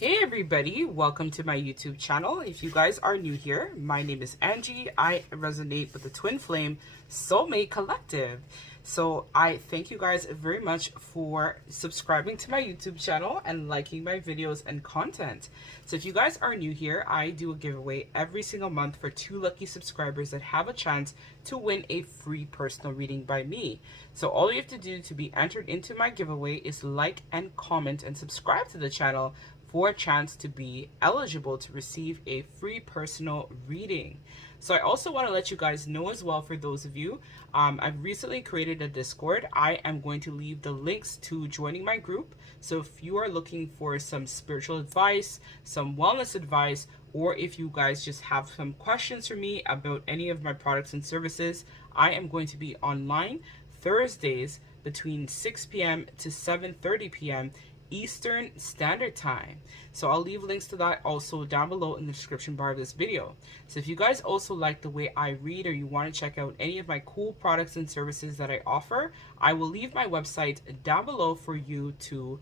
Hey everybody, welcome to my YouTube channel. If you guys are new here, my name is Angie. I resonate with the Twin Flame Soulmate Collective. So I thank you guys very much for subscribing to my YouTube channel and liking my videos and content. So if you guys are new here, I do a giveaway every single month for 2 lucky subscribers that have a chance to win a free personal reading by me. So all you have to do to be entered into my giveaway is like and comment and subscribe to the channel for a chance to be eligible to receive a free personal reading. So I also want to let you guys know as well, for those of you, I've recently created a Discord. I am going to leave the links to joining my group. So if you are looking for some spiritual advice, some wellness advice, or if you guys just have some questions for me about any of my products and services, I am going to be online Thursdays between 6 p.m. to 7:30 p.m. Eastern Standard Time. So I'll leave links to that also down below in the description bar of this video. So if you guys also like the way I read, or you want to check out any of my cool products and services that I offer, I will leave my website down below for you to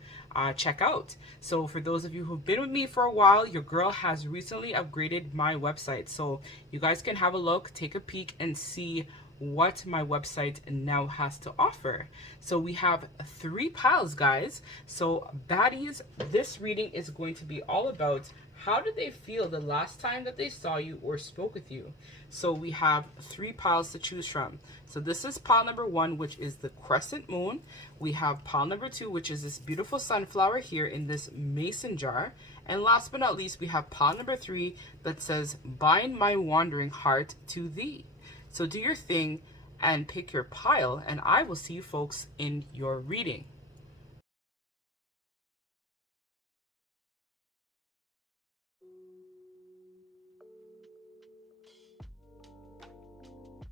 check out. So for those of you who've been with me for a while, your girl has recently upgraded my website. So you guys can have a look, take a peek, and see what my website now has to offer. So we have 3 piles, guys. So baddies, this reading is going to be all about how did they feel the last time that they saw you or spoke with you. So we have 3 piles to choose from. So this is pile number 1, which is the crescent moon. We have pile number 2, which is this beautiful sunflower here in this mason jar. And last but not least, we have pile number 3 that says, bind my wandering heart to thee. So do your thing and pick your pile, and I will see you folks in your reading.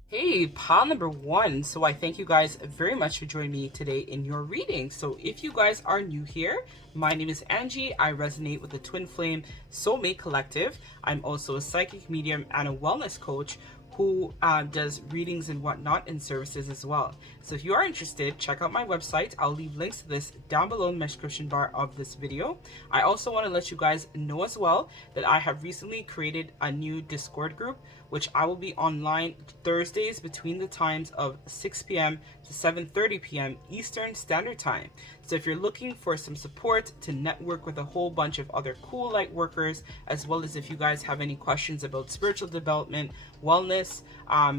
Hey, pile number 1. So I thank you guys very much for joining me today in your reading. So if you guys are new here, my name is Angie. I resonate with the Twin Flame Soulmate Collective. I'm also a psychic medium and a wellness coach who does readings and whatnot and services as well. So if you are interested, check out my website. I'll leave links to this down below in the description bar of this video. I also want to let you guys know as well that I have recently created a new Discord group, which I will be online Thursdays between the times of 6 p.m. to 7:30 p.m. Eastern Standard Time. So if you're looking for some support to network with a whole bunch of other cool light workers, as well as if you guys have any questions about spiritual development, wellness,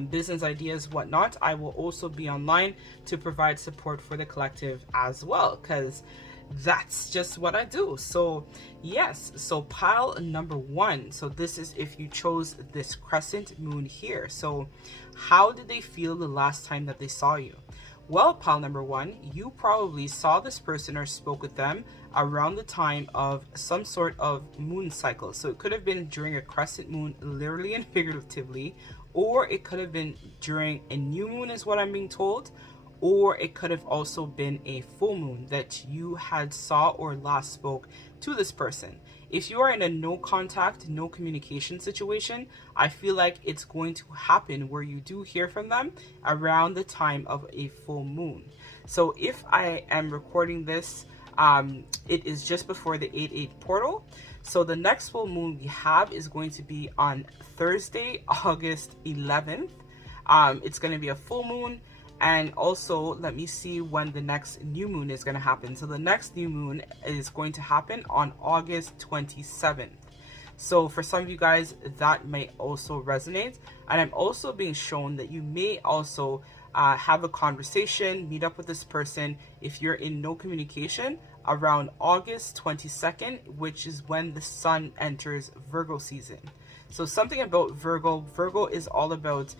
business ideas, whatnot, I will also be online to provide support for the collective as well, because that's just what I do. So yes, so pile number 1. So this is if you chose this crescent moon here. So how did they feel the last time that they saw you? Well, pile number 1, you probably saw this person or spoke with them around the time of some sort of moon cycle. So it could have been during a crescent moon, literally and figuratively, or it could have been during a new moon is what I'm being told, or it could have also been a full moon that you had saw or last spoke to this person. If you are in a no contact, no communication situation, I feel like it's going to happen where you do hear from them around the time of a full moon. So if I am recording this, it is just before the 8/8 portal. So the next full moon we have is going to be on Thursday, August 11th. It's going to be a full moon. And also, let me see when the next new moon is going to happen. So the next new moon is going to happen on August 27th. So for some of you guys, that may also resonate. And I'm also being shown that you may also have a conversation, meet up with this person if you're in no communication around August 22nd, which is when the sun enters Virgo season. So something about Virgo. Virgo is all about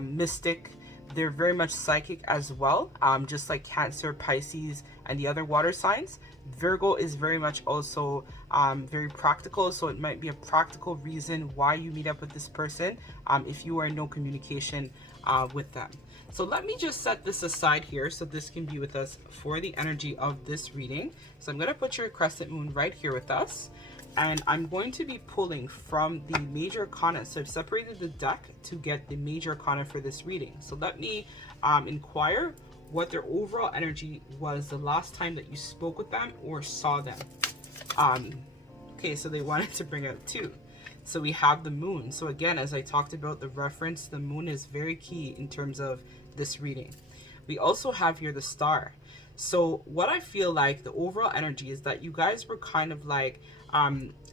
mystic. They're very much psychic as well, just like Cancer, Pisces, and the other water signs. Virgo is very much also very practical, so it might be a practical reason why you meet up with this person if you are in no communication with them. So let me just set this aside here so this can be with us for the energy of this reading. So I'm going to put your crescent moon right here with us. And I'm going to be pulling from the major arcana. So I've separated the deck to get the major arcana for this reading. So let me inquire what their overall energy was the last time that you spoke with them or saw them. Okay, so they wanted to bring out 2. So we have the moon. So again, as I talked about the reference, the moon is very key in terms of this reading. We also have here the star. So what I feel like the overall energy is that you guys were kind of like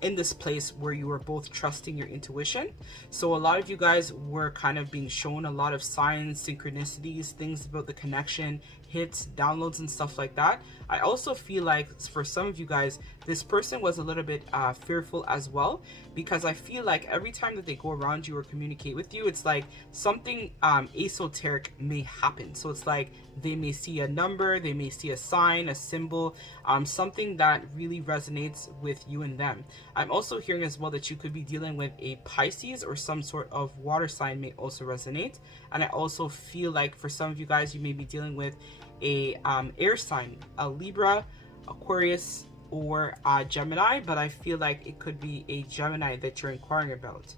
in this place where you were both trusting your intuition. So a lot of you guys were kind of being shown a lot of signs, synchronicities, things about the connection, hits, downloads, and stuff like that. I also feel like for some of you guys, this person was a little bit fearful as well, because I feel like every time that they go around you or communicate with you, it's like something esoteric may happen. So it's like they may see a number, they may see a sign, a symbol, something that really resonates with you and them. I'm also hearing as well that you could be dealing with a Pisces, or some sort of water sign may also resonate. And I also feel like for some of you guys, you may be dealing with a air sign, a Libra, Aquarius, or Gemini, but I feel like it could be a Gemini that you're inquiring about.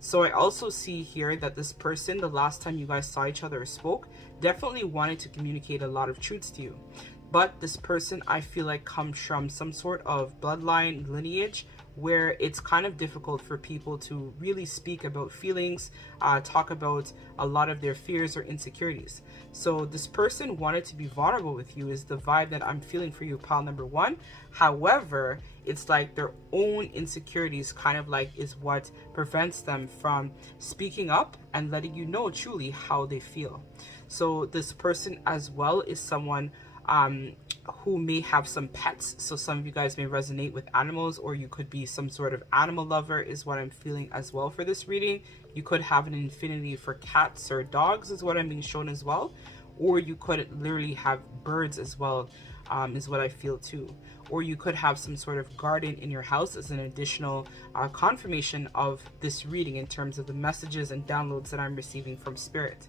So I also see here that this person, the last time you guys saw each other or spoke, definitely wanted to communicate a lot of truths to you. But this person, I feel like, comes from some sort of bloodline lineage where it's kind of difficult for people to really speak about feelings, talk about a lot of their fears or insecurities. So this person wanted to be vulnerable with you is the vibe that I'm feeling for you, pile number 1. However, it's like their own insecurities kind of like is what prevents them from speaking up and letting you know truly how they feel. So this person as well is someone who may have some pets. So some of you guys may resonate with animals, or you could be some sort of animal lover is what I'm feeling as well for this reading. You could have an affinity for cats or dogs is what I'm being shown as well. Or you could literally have birds as well, is what I feel too. Or you could have some sort of garden in your house as an additional confirmation of this reading in terms of the messages and downloads that I'm receiving from Spirit.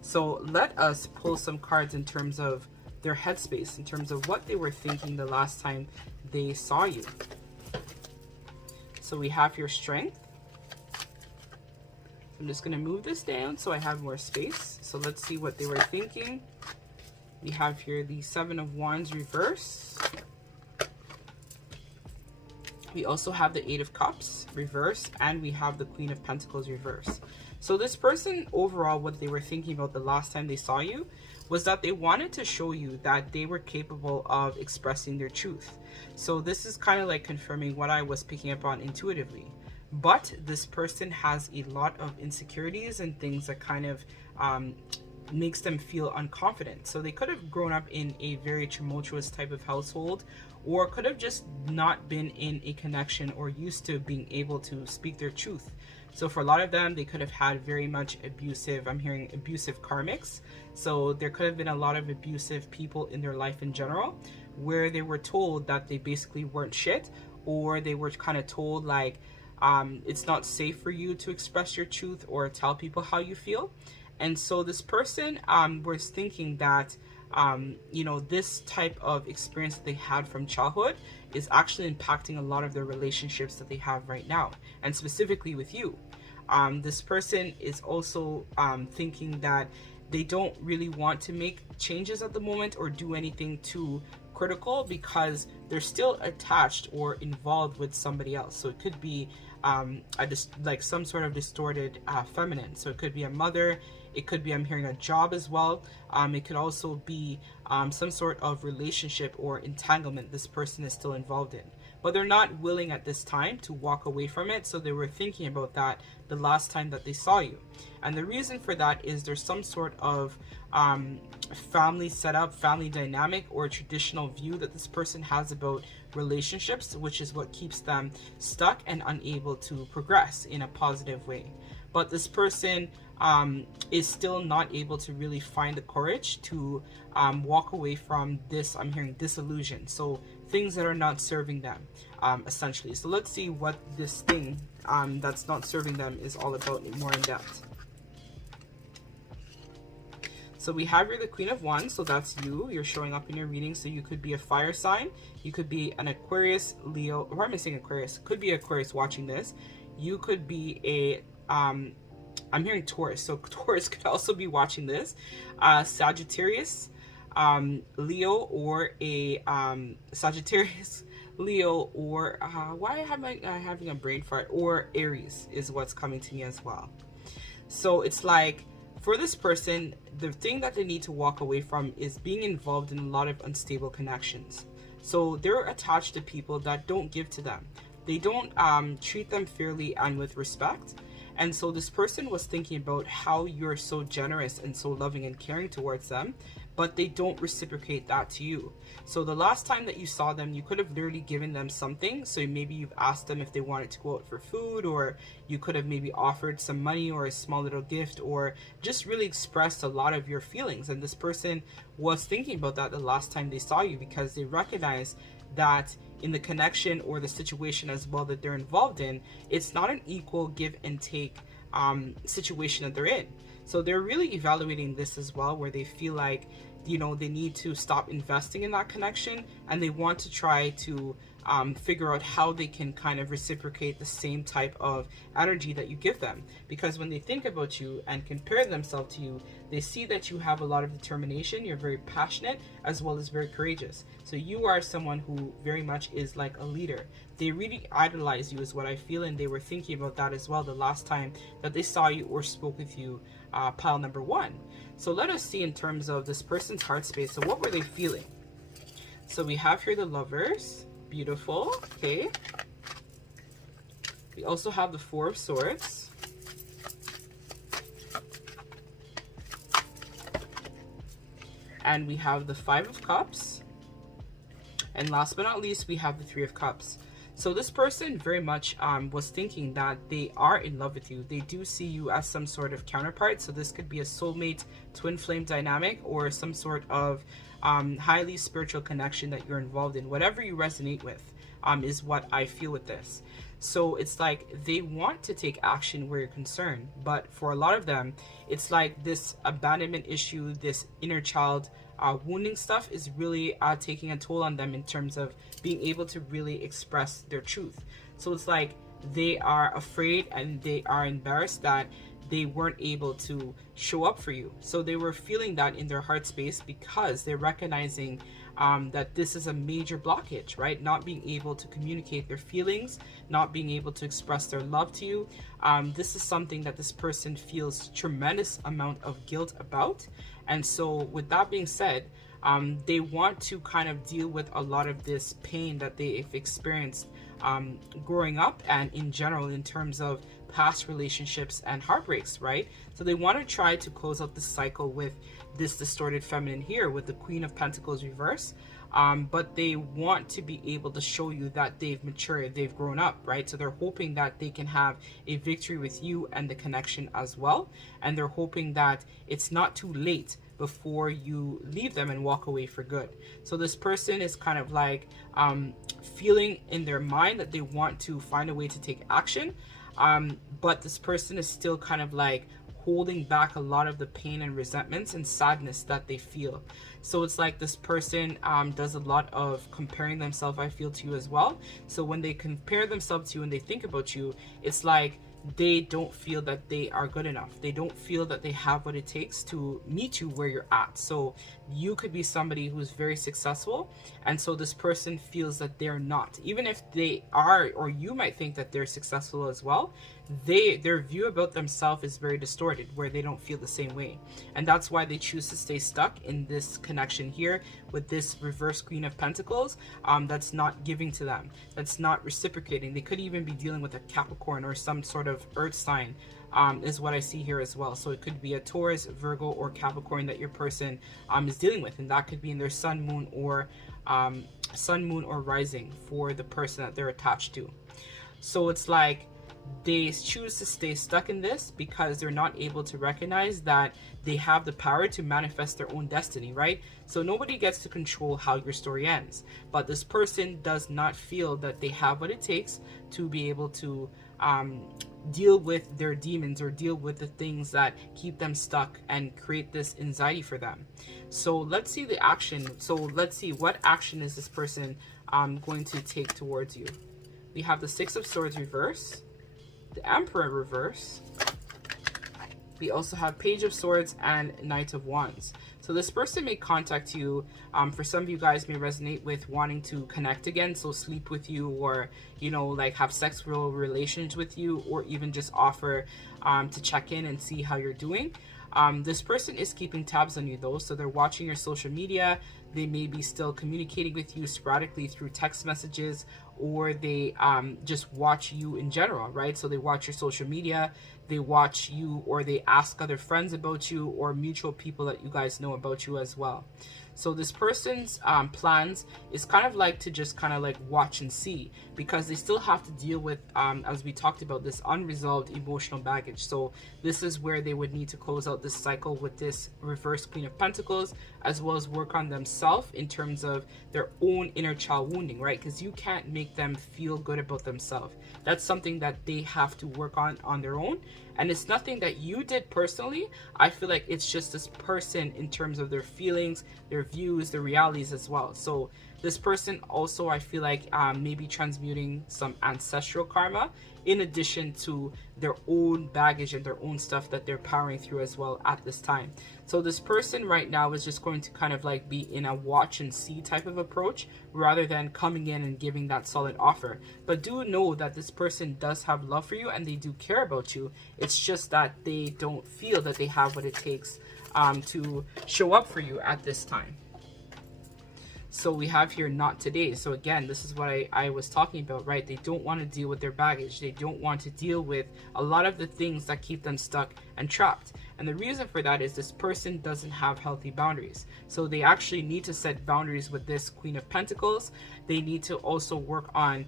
So let us pull some cards in terms of their headspace, in terms of what they were thinking the last time they saw you. So we have your strength. I'm just going to move this down so I have more space. So let's see what they were thinking. We have here the 7 of Wands reverse. We also have the 8 of Cups reverse, and we have the Queen of Pentacles reverse. So this person, overall, what they were thinking about the last time they saw you was that they wanted to show you that they were capable of expressing their truth. So this is kind of like confirming what I was picking up on intuitively. But this person has a lot of insecurities and things that kind of makes them feel unconfident. So they could have grown up in a very tumultuous type of household, or could have just not been in a connection or used to being able to speak their truth. So for a lot of them, they could have had very much abusive, I'm hearing abusive karmics. So there could have been a lot of abusive people in their life in general, where they were told that they basically weren't shit, or they were kind of told like, it's not safe for you to express your truth or tell people how you feel. And so this person was thinking that, you know, this type of experience that they had from childhood is actually impacting a lot of their relationships that they have right now, and specifically with you. This person is also thinking that they don't really want to make changes at the moment or do anything too critical, because they're still attached or involved with somebody else. So it could be like some sort of distorted feminine. So it could be a mother. It could be, I'm hearing, a job as well. It could also be some sort of relationship or entanglement this person is still involved in. But they're not willing at this time to walk away from it. So they were thinking about that the last time that they saw you. And the reason for that is there's some sort of family setup, family dynamic, or traditional view that this person has about relationships, which is what keeps them stuck and unable to progress in a positive way. But this person is still not able to really find the courage to walk away from this, I'm hearing, disillusion. So things that are not serving them, essentially. So let's see what this thing that's not serving them is all about more in depth. So we have here the Queen of Wands, so that's you. You're showing up in your reading. So you could be a fire sign. You could be an Aquarius, Leo, or am I saying Aquarius? Could be Aquarius watching this. You could be a, I'm hearing Taurus. So Taurus could also be watching this. Sagittarius, Leo, or a Sagittarius, Leo, or why am I having a brain fart? Or Aries is what's coming to me as well. So it's like, for this person, the thing that they need to walk away from is being involved in a lot of unstable connections. So they're attached to people that don't give to them. They don't treat them fairly and with respect. And so this person was thinking about how you're so generous and so loving and caring towards them, but they don't reciprocate that to you. So the last time that you saw them, you could have literally given them something. So maybe you've asked them if they wanted to go out for food, or you could have maybe offered some money or a small little gift, or just really expressed a lot of your feelings. And this person was thinking about that the last time they saw you, because they recognize that in the connection or the situation as well that they're involved in, it's not an equal give and take situation that they're in. So they're really evaluating this as well, where they feel like, you know, they need to stop investing in that connection, and they want to try to figure out how they can kind of reciprocate the same type of energy that you give them. Because when they think about you and compare themselves to you, they see that you have a lot of determination, you're very passionate, as well as very courageous. So you are someone who very much is like a leader. They really idolize you is what I feel, and they were thinking about that as well the last time that they saw you or spoke with you, pile number one. So let us see in terms of this person's heart space. So what were they feeling? So we have here the Lovers. Beautiful. Okay. We also have the Four of Swords. And we have the Five of Cups. And last but not least, we have the Three of Cups. So this person very much was thinking that they are in love with you. They do see you as some sort of counterpart. So this could be a soulmate, twin flame dynamic, or some sort of highly spiritual connection that you're involved in. Whatever you resonate with is what I feel with this. So it's like they want to take action where you're concerned. But for a lot of them, it's like this abandonment issue, this inner child wounding stuff is really taking a toll on them in terms of being able to really express their truth. So it's like they are afraid and they are embarrassed that they weren't able to show up for you. So they were feeling that in their heart space, because they're recognizing that this is a major blockage, right? Not being able to communicate their feelings, not being able to express their love to you. This is something that this person feels tremendous amount of guilt about. And so with that being said, they want to kind of deal with a lot of this pain that they've experienced growing up, and in general in terms of past relationships and heartbreaks, right? So they want to try to close out the cycle with this distorted feminine here with the Queen of Pentacles reverse. But they want to be able to show you that they've matured, they've grown up, right? So they're hoping that they can have a victory with you and the connection as well. And they're hoping that it's not too late before you leave them and walk away for good. So this person is kind of like feeling in their mind that they want to find a way to take action. But this person is still kind of like holding back a lot of the pain and resentments and sadness that they feel. So it's like this person does a lot of comparing themselves, I feel, to you as well. So when they compare themselves to you and they think about you, it's like they don't feel that they are good enough. They don't feel that they have what it takes to meet you where you're at. So you could be somebody who's very successful, and so this person feels that they're not. Even if they are, or you might think that they're successful as well, their view about themselves is very distorted, where they don't feel the same way. And that's why they choose to stay stuck in this connection here with this reverse Queen of Pentacles that's not giving to them, that's not reciprocating. They could even be dealing with a Capricorn or some sort of earth sign, is what I see here as well. So it could be a Taurus, Virgo, or Capricorn that your person is dealing with, and that could be in their sun, moon, or rising for the person that they're attached to. So it's like they choose to stay stuck in this because they're not able to recognize that they have the power to manifest their own destiny, right? So nobody gets to control how your story ends, but this person does not feel that they have what it takes to be able to deal with their demons or deal with the things that keep them stuck and create this anxiety for them. So let's see the action. So let's see, what action is this person going to take towards you? We have the Six of Swords reverse, the Emperor reverse. We also have Page of Swords and Knight of Wands. So this person may contact you. For some of you guys may resonate with wanting to connect again, so sleep with you, or you know, like have sexual relations with you, or even just offer to check in and see how you're doing. This person is keeping tabs on you though, so they're watching your social media. They may be still communicating with you sporadically through text messages, or they just watch you in general, right? So they watch your social media, they watch you, or they ask other friends about you, or mutual people that you guys know about you as well. So this person's plans is kind of like to just kind of like watch and see, because they still have to deal with, as we talked about, this unresolved emotional baggage. So this is where they would need to close out this cycle with this reverse Queen of Pentacles, as well as work on themselves in terms of their own inner child wounding, right? Because you can't make them feel good about themselves. That's something that they have to work on their own. And it's nothing that you did personally. I feel like it's just this person in terms of their feelings, their views, their realities as well. So this person also, I feel like, maybe transmuting some ancestral karma in addition to their own baggage and their own stuff that they're powering through as well at this time. So this person right now is just going to kind of like be in a watch and see type of approach, rather than coming in and giving that solid offer. But do know that this person does have love for you and they do care about you. It's just that they don't feel that they have what it takes to show up for you at this time. So we have here, not today. So again, this is what I was talking about, right? They don't want to deal with their baggage. They don't want to deal with a lot of the things that keep them stuck and trapped. And the reason for that is this person doesn't have healthy boundaries. So they actually need to set boundaries with this Queen of Pentacles. They need to also work on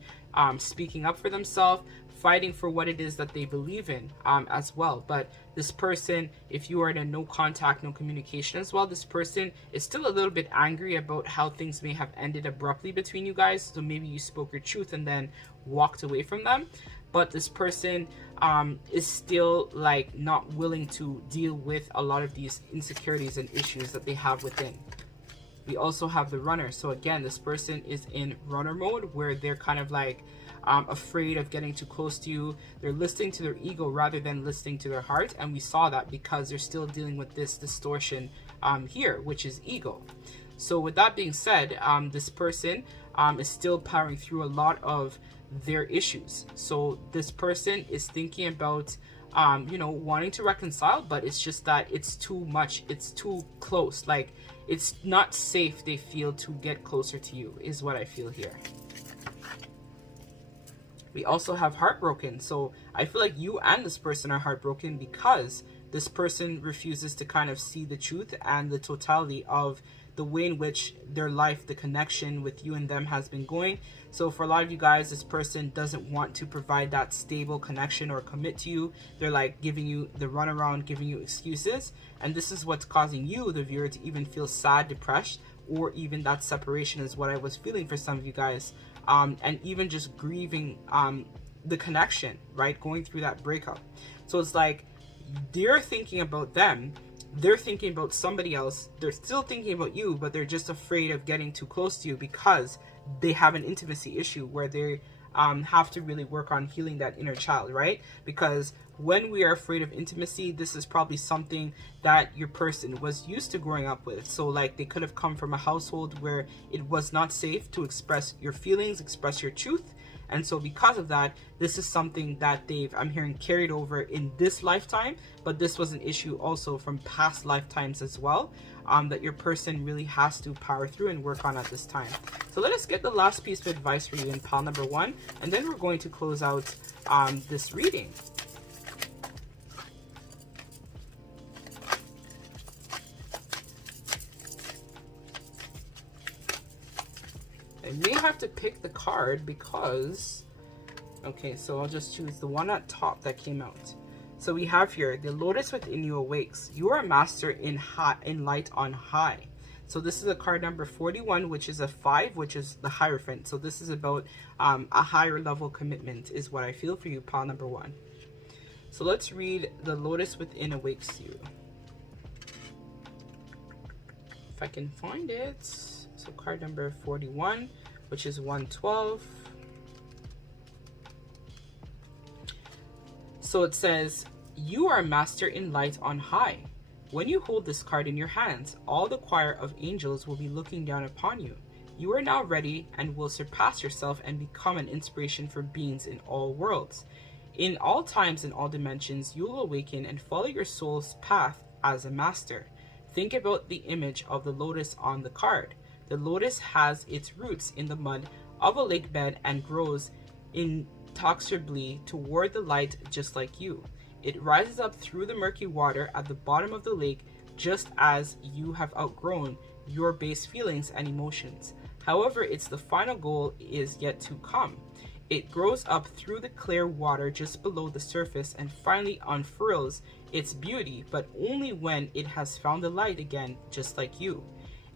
speaking up for themselves, fighting for what it is that they believe in as well. But this person, if you are in a no contact, no communication as well, this person is still a little bit angry about how things may have ended abruptly between you guys. So maybe you spoke your truth and then walked away from them. But this person is still like not willing to deal with a lot of these insecurities and issues that they have within. We also have the runner. So again, this person is in runner mode, where they're kind of like afraid of getting too close to you. They're listening to their ego rather than listening to their heart. And we saw that because they're still dealing with this distortion here, which is ego. So with that being said, this person is still powering through a lot of their issues. So this person is thinking about you know, wanting to reconcile, but it's just that it's too much, it's too close, like it's not safe, they feel, to get closer to you, is what I feel here. We also have heartbroken. So I feel like you and this person are heartbroken because this person refuses to kind of see the truth and the totality of the way in which their life, the connection with you and them has been going. So for a lot of you guys, this person doesn't want to provide that stable connection or commit to you. They're like giving you the runaround, giving you excuses. And this is what's causing you, the viewer, to even feel sad, depressed, or even that separation is what I was feeling for some of you guys. And even just grieving the connection, right? Going through that breakup. So it's like they're thinking about them. They're thinking about somebody else. They're still thinking about you, but they're just afraid of getting too close to you because they have an intimacy issue where they have to really work on healing that inner child, right? Because when we are afraid of intimacy, this is probably something that your person was used to growing up with. So like they could have come from a household where it was not safe to express your feelings, express your truth. And so because of that, this is something that they've, I'm hearing, carried over in this lifetime, but this was an issue also from past lifetimes as well, that your person really has to power through and work on at this time. So let us get the last piece of advice for you in pile number 1, and then we're going to close out this reading. I may have to pick the card because, okay, so I'll just choose the one at top that came out. So we have here, the lotus within you awakes. You are a master in light on high. So this is a card number 41, which is a 5, which is the Hierophant. So this is about a higher level commitment is what I feel for you, pile number 1. So let's read the lotus within awakes you. If I can find it. So card number 41, which is 112. So it says, you are a master in light on high. When you hold this card in your hands, all the choir of angels will be looking down upon you. You are now ready and will surpass yourself and become an inspiration for beings in all worlds. In all times and all dimensions, you will awaken and follow your soul's path as a master. Think about the image of the lotus on the card. The lotus has its roots in the mud of a lake bed and grows inexorably toward the light just like you. It rises up through the murky water at the bottom of the lake just as you have outgrown your base feelings and emotions. However, its the final goal is yet to come. It grows up through the clear water just below the surface and finally unfurls its beauty, but only when it has found the light again, just like you.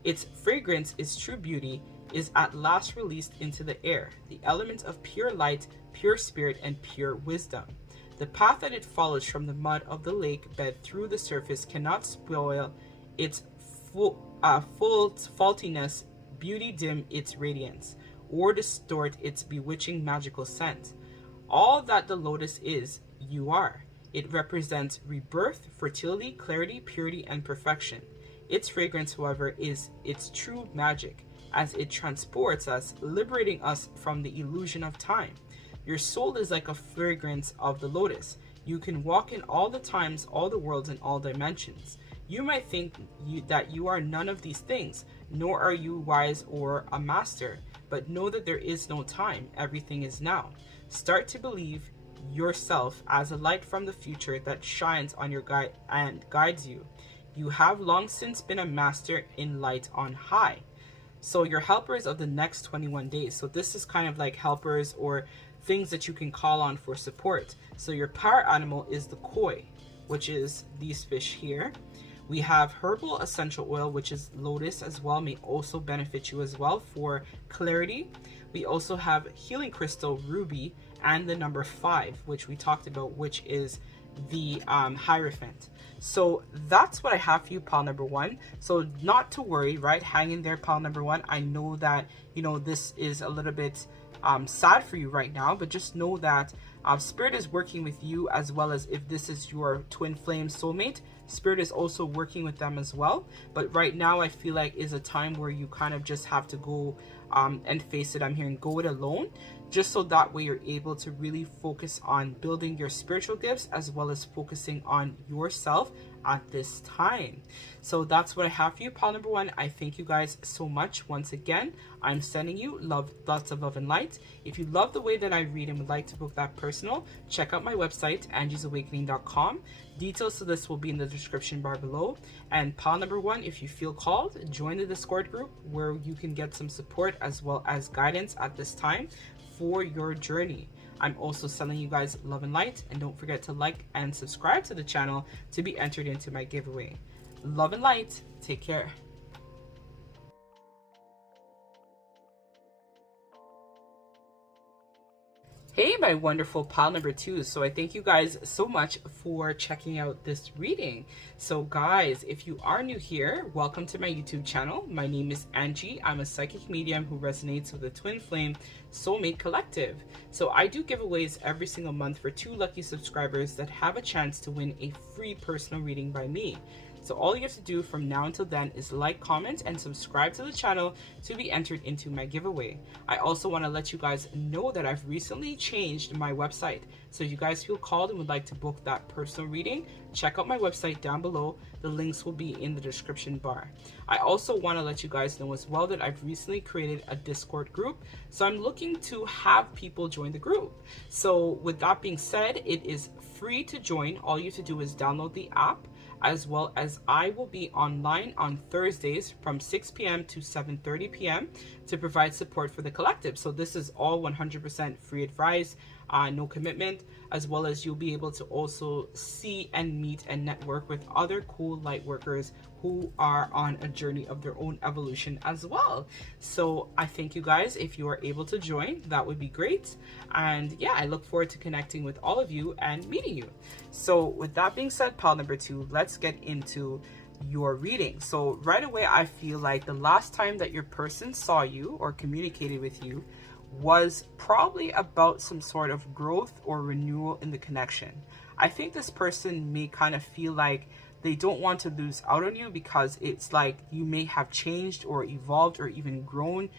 Its fragrance, its true beauty, is at last released into the air, the element of pure light, pure spirit, and pure wisdom. The path that it follows from the mud of the lake bed through the surface cannot spoil its faultiness, beauty dim its radiance, or distort its bewitching magical scent. All that the lotus is, you are. It represents rebirth, fertility, clarity, purity, and perfection. Its fragrance, however, is its true magic, as it transports us, liberating us from the illusion of time. Your soul is like a fragrance of the lotus. You can walk in all the times, all the worlds, and all dimensions. You might think that you are none of these things, nor are you wise or a master, but know that there is no time. Everything is now. Start to believe yourself as a light from the future that shines on your guide and guides you. You have long since been a master in light on high. So your helpers of the next 21 days. So this is kind of like helpers or things that you can call on for support. So your power animal is the koi, which is these fish here. We have herbal essential oil, which is lotus as well, may also benefit you as well for clarity. We also have healing crystal ruby and the number 5, which we talked about, which is the Hierophant. So that's what I have for you, pile number 1. So not to worry, right? Hang in there, pile number 1. I know that, you know, this is a little bit sad for you right now, but just know that Spirit is working with you, as well as if this is your twin flame soulmate, Spirit is also working with them as well. But right now I feel like is a time where you kind of just have to go and face it. I'm hearing go it alone, just so that way you're able to really focus on building your spiritual gifts as well as focusing on yourself at this time. So that's what I have for you, pile number 1. I thank you guys so much. Once again, I'm sending you love, lots of love and light. If you love the way that I read and would like to book that personal, check out my website, angiesawakening.com. Details to this will be in the description bar below. And pile number 1, if you feel called, join the Discord group where you can get some support as well as guidance at this time for your journey. I'm also sending you guys love and light, and don't forget to like and subscribe to the channel to be entered into my giveaway. Love and light. Take care. Hey, my wonderful pile number 2. So I thank you guys so much for checking out this reading. So guys, if you are new here, welcome to my YouTube channel. My name is Angie. I'm a psychic medium who resonates with the twin flame soulmate collective. So I do giveaways every single month for 2 lucky subscribers that have a chance to win a free personal reading by me. So all you have to do from now until then is like, comment, and subscribe to the channel to be entered into my giveaway. I also want to let you guys know that I've recently changed my website. So if you guys feel called and would like to book that personal reading, check out my website down below. The links will be in the description bar. I also want to let you guys know as well that I've recently created a Discord group. So I'm looking to have people join the group. So with that being said, it is free to join. All you have to do is download the app, as well as I will be online on Thursdays from 6 p.m. to 7:30 p.m. to provide support for the collective. So this is all 100% free advice, no commitment, as well as you'll be able to also see and meet and network with other cool light workers who are on a journey of their own evolution as well. So I thank you guys. If you are able to join, that would be great. And yeah, I look forward to connecting with all of you and meeting you. So with that being said, pile number 2, let's get into your reading. So right away, I feel like the last time that your person saw you or communicated with you was probably about some sort of growth or renewal in the connection. I think this person may kind of feel like they don't want to lose out on you, because it's like you may have changed or evolved or even grown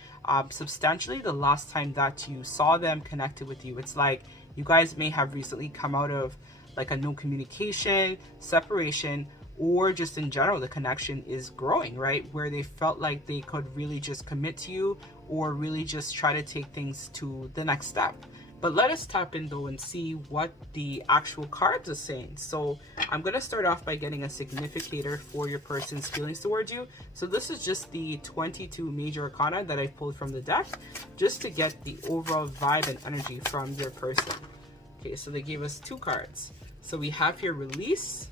substantially the last time that you saw them, connected with you. It's like you guys may have recently come out of like a no communication, separation, or just in general the connection is growing, right, where they felt like they could really just commit to you or really just try to take things to the next step. But let us tap in though and see what the actual cards are saying. So I'm going to start off by getting a significator for your person's feelings towards you. So this is just the 22 major arcana that I pulled from the deck, just to get the overall vibe and energy from your person. Okay, so they gave us 2 cards. So we have here release,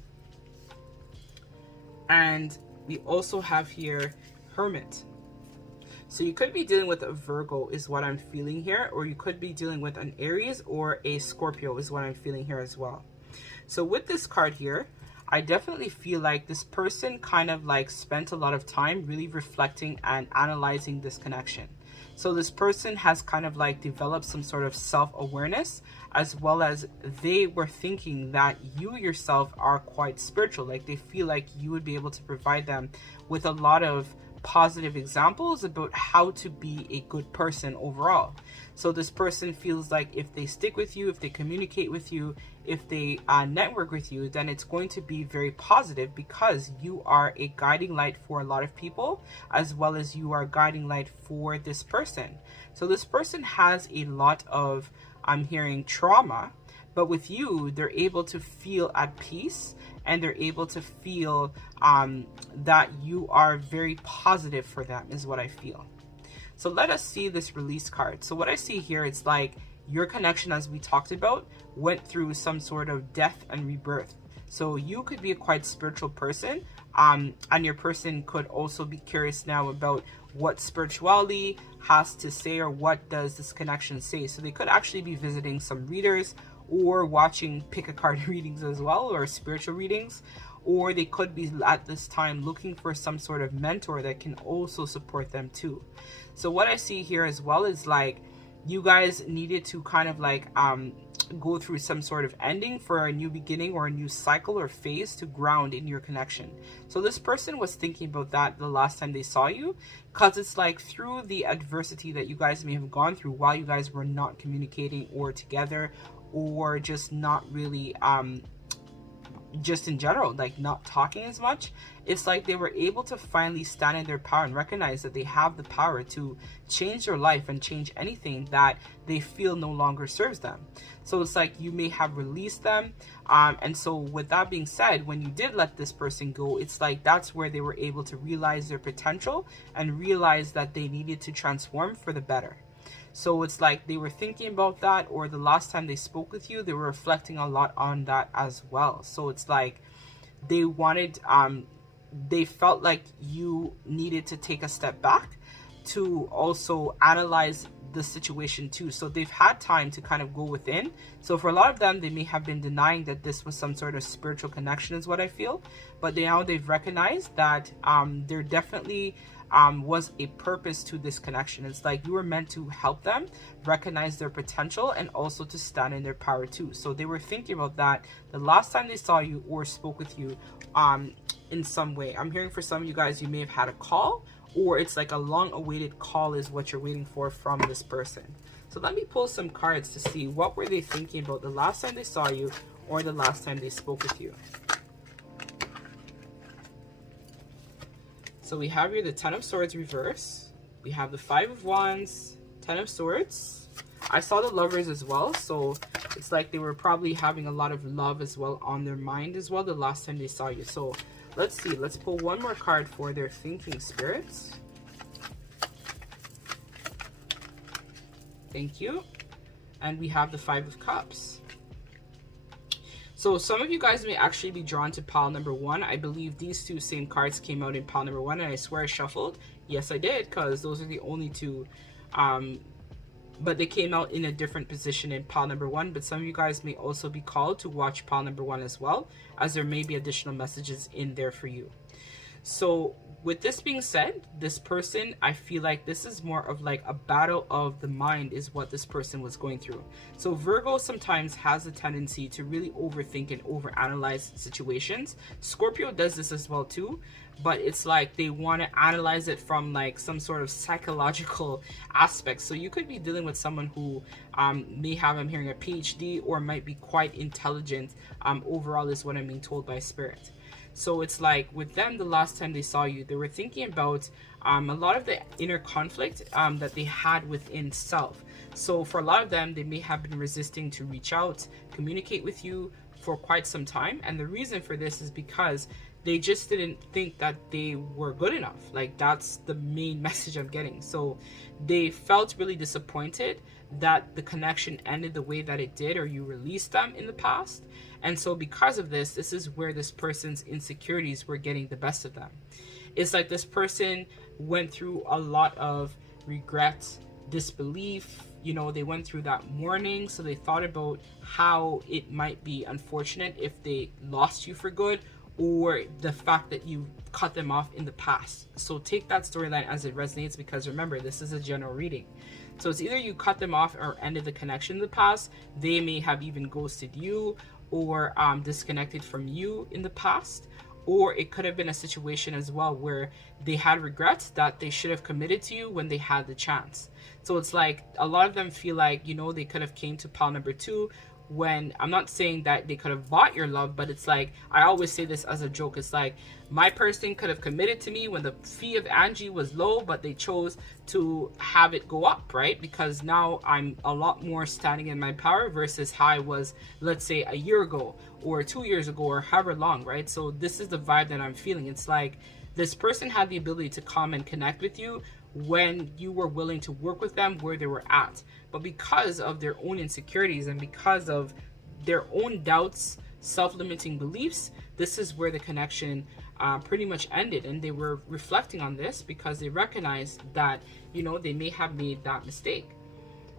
and we also have here Hermit. So you could be dealing with a Virgo is what I'm feeling here, or you could be dealing with an Aries or a Scorpio is what I'm feeling here as well. So with this card here, I definitely feel like this person kind of like spent a lot of time really reflecting and analyzing this connection. So this person has kind of like developed some sort of self-awareness, as well as they were thinking that you yourself are quite spiritual. Like they feel like you would be able to provide them with a lot of positive examples about how to be a good person overall. So this person feels like if they stick with you, if they communicate with you, if they network with you, then it's going to be very positive, because you are a guiding light for a lot of people, as well as you are a guiding light for this person. So this person has a lot of, I'm hearing, trauma, but with you, they're able to feel at peace, and they're able to feel that you are very positive for them is what I feel. So let us see this release card. So what I see here, it's like your connection, as we talked about, went through some sort of death and rebirth. So you could be a quite spiritual person, and your person could also be curious now about what spirituality has to say, or what does this connection say. So they could actually be visiting some readers, or watching pick a card readings as well, or spiritual readings, or they could be at this time looking for some sort of mentor that can also support them too. So what I see here as well is like you guys needed to kind of like go through some sort of ending for a new beginning, or a new cycle or phase to ground in your connection. So this person was thinking about that the last time they saw you, because it's like through the adversity that you guys may have gone through while you guys were not communicating or together, or just not really just in general, like not talking as much, it's like they were able to finally stand in their power and recognize that they have the power to change their life and change anything that they feel no longer serves them. So it's like you may have released them, and so with that being said, when you did let this person go, it's like that's where they were able to realize their potential and realize that they needed to transform for the better. So it's like they were thinking about that, or the last time they spoke with you, they were reflecting a lot on that as well. So it's like they wanted, they felt like you needed to take a step back to also analyze the situation too. So they've had time to kind of go within. So for a lot of them, they may have been denying that this was some sort of spiritual connection is what I feel. But now they've recognized that there definitely was a purpose to this connection. It's like you were meant to help them recognize their potential and also to stand in their power too. So they were thinking about that the last time they saw you or spoke with you in some way. I'm hearing for some of you guys, you may have had a call, or it's like a long awaited call is what you're waiting for from this person. So let me pull some cards to see what were they thinking about the last time they saw you or the last time they spoke with you. So we have here the 10 of Swords reverse. We have the 5 of Wands, 10 of Swords. I saw the Lovers as well. So it's like they were probably having a lot of love as well on their mind as well the last time they saw you. So let's see. Let's pull one more card for their thinking spirits. Thank you. And we have the 5 of Cups. So some of you guys may actually be drawn to pile number 1. I believe these two same cards came out in pile number 1, and I swear I shuffled. Yes, I did, because those are the only two. But they came out in a different position in pile number 1. But some of you guys may also be called to watch pile number 1 as well, as there may be additional messages in there for you. So with this being said, this person, I feel like this is more of like a battle of the mind is what this person was going through. So Virgo sometimes has a tendency to really overthink and overanalyze situations. Scorpio does this as well too, but it's like they want to analyze it from like some sort of psychological aspect. So you could be dealing with someone who may have, I'm hearing, a PhD, or might be quite intelligent overall, is what I'm being told by spirit. So it's like with them, the last time they saw you, they were thinking about a lot of the inner conflict that they had within self. So for a lot of them, they may have been resisting to reach out, communicate with you for quite some time. And the reason for this is because they just didn't think that they were good enough. Like, that's the main message I'm getting. So they felt really disappointed that the connection ended the way that it did, or you released them in the past. And so because of this, this is where this person's insecurities were getting the best of them. It's like this person went through a lot of regret, disbelief. You know, they went through that mourning. So they thought about how it might be unfortunate if they lost you for good, or the fact that you cut them off in the past. So take that storyline as it resonates, because remember, this is a general reading. So it's either you cut them off or ended the connection in the past. They may have even ghosted you or disconnected from you in the past. Or it could have been a situation as well where they had regrets that they should have committed to you when they had the chance. So it's like a lot of them feel like, you know, they could have came to pile number 2, when I'm not saying that they could have bought your love, but it's like, I always say this as a joke. It's like, my person could have committed to me when the fee of Angie was low, but they chose to have it go up, right? Because now I'm a lot more standing in my power versus how I was, let's say, a year ago or 2 years ago or however long, right? So this is the vibe that I'm feeling. It's like this person had the ability to come and connect with you when you were willing to work with them where they were at. But because of their own insecurities and because of their own doubts, self-limiting beliefs, this is where the connection pretty much ended. And they were reflecting on this because they recognized that, you know, they may have made that mistake.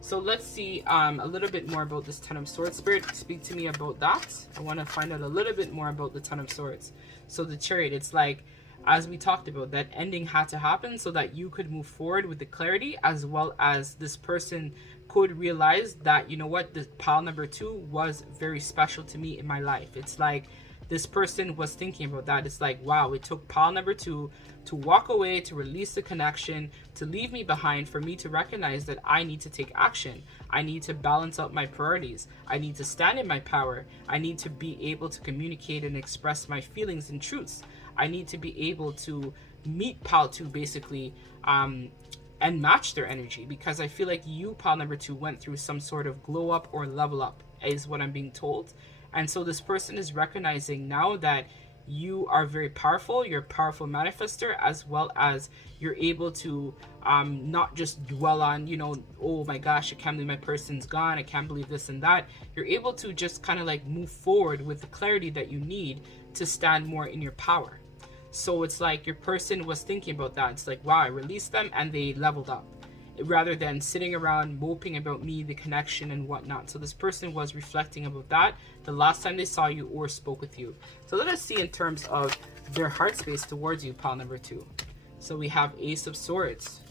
So let's see a little bit more about this Ten of Swords. Spirit, speak to me about that. I want to find out a little bit more about the Ten of Swords. So the Chariot, it's like, as we talked about, that ending had to happen so that you could move forward with the clarity, as well as this person could realize that, you know what, the pile number 2 was very special to me in my life. It's like this person was thinking about that. It's like, wow, it took pile number 2 to walk away, to release the connection, to leave me behind, for me to recognize that I need to take action. I need to balance out my priorities. I need to stand in my power. I need to be able to communicate and express my feelings and truths. I need to be able to meet pile 2 basically and match their energy, because I feel like you, pile number 2, went through some sort of glow up or level up, is what I'm being told. And so this person is recognizing now that you are very powerful. You're a powerful manifester, as well as you're able to not just dwell on, you know, oh my gosh, I can't believe my person's gone, I can't believe this and that. You're able to just kind of like move forward with the clarity that you need to stand more in your power. So it's like your person was thinking about that. It's like, wow, I released them and they leveled up, rather than sitting around moping about me, the connection and whatnot. So this person was reflecting about that the last time they saw you or spoke with you. So let us see in terms of their heart space towards you, pile number 2. So we have Ace of Swords.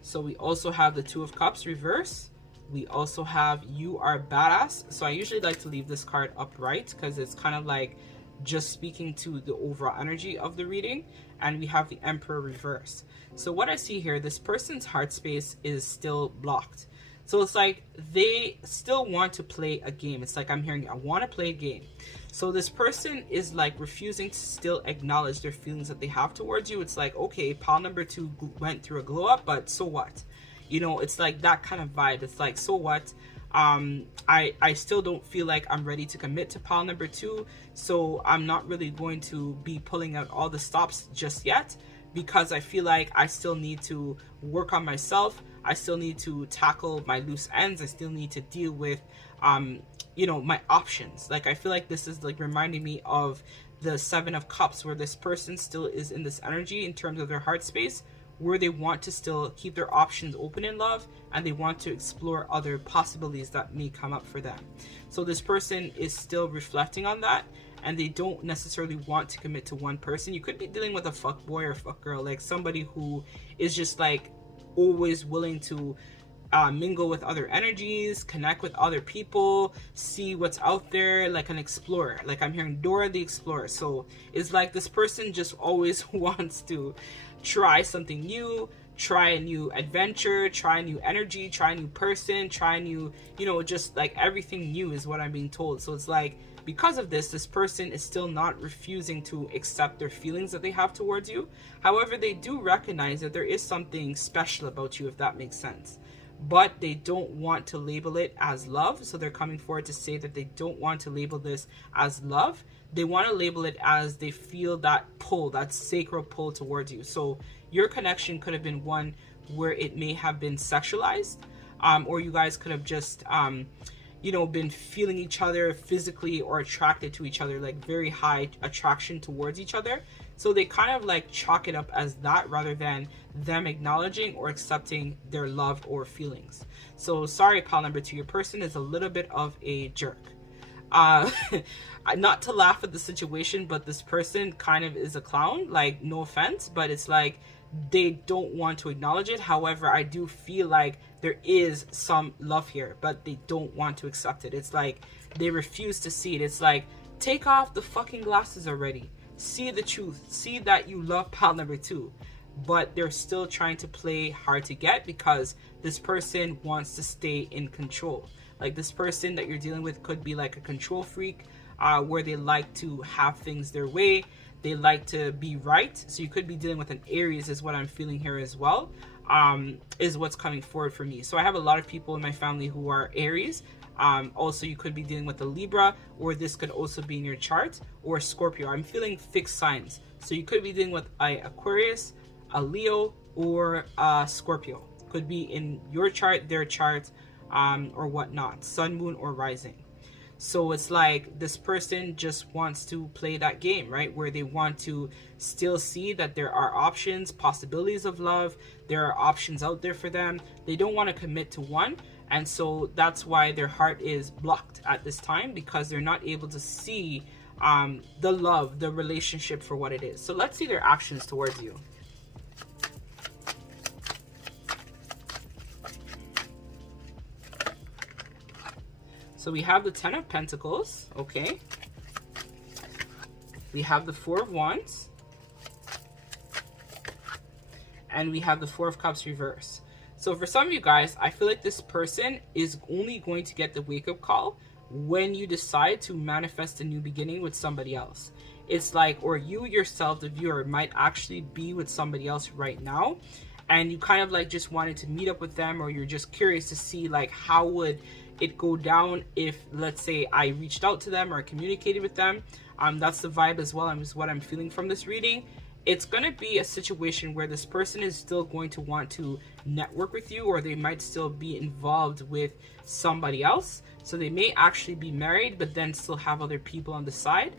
So we also have the Two of Cups reverse. We also have You Are Badass. So I usually like to leave this card upright because it's kind of like just speaking to the overall energy of the reading. And we have the Emperor reverse. So what I see here, this person's heart space is still blocked. So it's like they still want to play a game. It's like I'm hearing, I want to play a game. So this person is like refusing to still acknowledge their feelings that they have towards you. It's like, okay, pile number 2 went through a glow up, but so what? You know, it's like that kind of vibe. It's like, so what? I still don't feel like I'm ready to commit to pile number 2. So I'm not really going to be pulling out all the stops just yet, because I feel like I still need to work on myself. I still need to tackle my loose ends. I still need to deal with, you know, my options. Like, I feel like this is like reminding me of the Seven of Cups, where this person still is in this energy in terms of their heart space, where they want to still keep their options open in love, and they want to explore other possibilities that may come up for them. So this person is still reflecting on that, and they don't necessarily want to commit to one person. You could be dealing with a fuck boy or fuck girl, like somebody who is just like always willing to mingle with other energies, connect with other people, see what's out there, like an explorer. Like I'm hearing Dora the Explorer. So it's like this person just always wants to try something new, try a new adventure, try a new energy, try a new person, try a new, you know, just like everything new is what I'm being told. So it's like, because of this person is still not refusing to accept their feelings that they have towards you. However, they do recognize that there is something special about you, if that makes sense. But they don't want to label it as love. So they're coming forward to say that they don't want to label this as love. They want to label it as they feel that pull, that sacred pull towards you. So your connection could have been one where it may have been sexualized, or you guys could have just, you know, been feeling each other physically or attracted to each other, like very high attraction towards each other. So they kind of like chalk it up as that rather than them acknowledging or accepting their love or feelings. So sorry, pile number 2, your person is a little bit of a jerk. Not to laugh at the situation, but this person kind of is a clown, like no offense, but it's like they don't want to acknowledge it. However, I do feel like there is some love here, but they don't want to accept it. It's like they refuse to see it. It's like, take off the fucking glasses already. See the truth. See that you love pile number 2. But they're still trying to play hard to get because this person wants to stay in control. Like this person that you're dealing with could be like a control freak, where they like to have things their way. They like to be right. So you could be dealing with an Aries is what I'm feeling here as well, is what's coming forward for me. So I have a lot of people in my family who are Aries. Also, you could be dealing with a Libra, or this could also be in your chart, or Scorpio. I'm feeling fixed signs. So you could be dealing with a Aquarius, a Leo, or a Scorpio. Could be in your chart, their chart, or whatnot, sun, moon, or rising. So it's like this person just wants to play that game, right? Where they want to still see that there are options, possibilities of love. There are options out there for them. They don't want to commit to one. And so that's why their heart is blocked at this time, because they're not able to see the love, the relationship for what it is. So let's see their actions towards you. So we have the 10 of Pentacles, okay? We have the 4 of Wands. And we have the 4 of Cups reverse. So for some of you guys, I feel like this person is only going to get the wake-up call when you decide to manifest a new beginning with somebody else. It's like, or you yourself, the viewer, might actually be with somebody else right now, and you kind of like just wanted to meet up with them, or you're just curious to see like how would it go down if, let's say, I reached out to them or communicated with them. That's the vibe as well, and is what I'm feeling from this reading. It's going to be a situation where this person is still going to want to network with you, or they might still be involved with somebody else. So they may actually be married, but then still have other people on the side.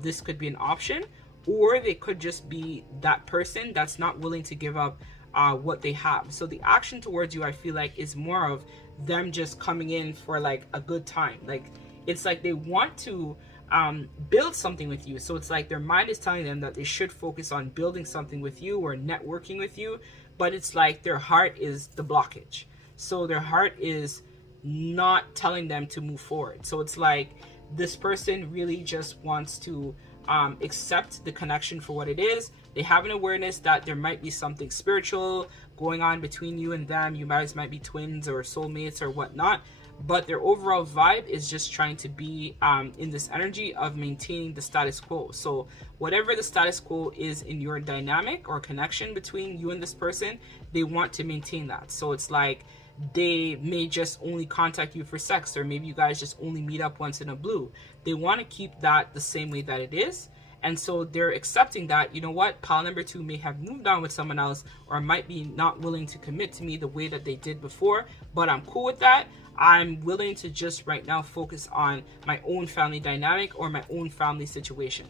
This could be an option, or they could just be that person that's not willing to give up what they have. So the action towards you, I feel like, is more of them just coming in for like a good time. Like it's like they want to build something with you. So it's like their mind is telling them that they should focus on building something with you or networking with you, but it's like their heart is the blockage. So their heart is not telling them to move forward. So it's like this person really just wants to accept the connection for what it is. They have an awareness that there might be something spiritual going on between you and them. You guys might be twins or soulmates or whatnot, but their overall vibe is just trying to be in this energy of maintaining the status quo. So whatever the status quo is in your dynamic or connection between you and this person, they want to maintain that. So it's like they may just only contact you for sex, or maybe you guys just only meet up once in a blue. They want to keep that the same way that it is. And so they're accepting that, you know what, pile number 2 may have moved on with someone else, or might be not willing to commit to me the way that they did before, but I'm cool with that. I'm willing to just right now focus on my own family dynamic or my own family situation.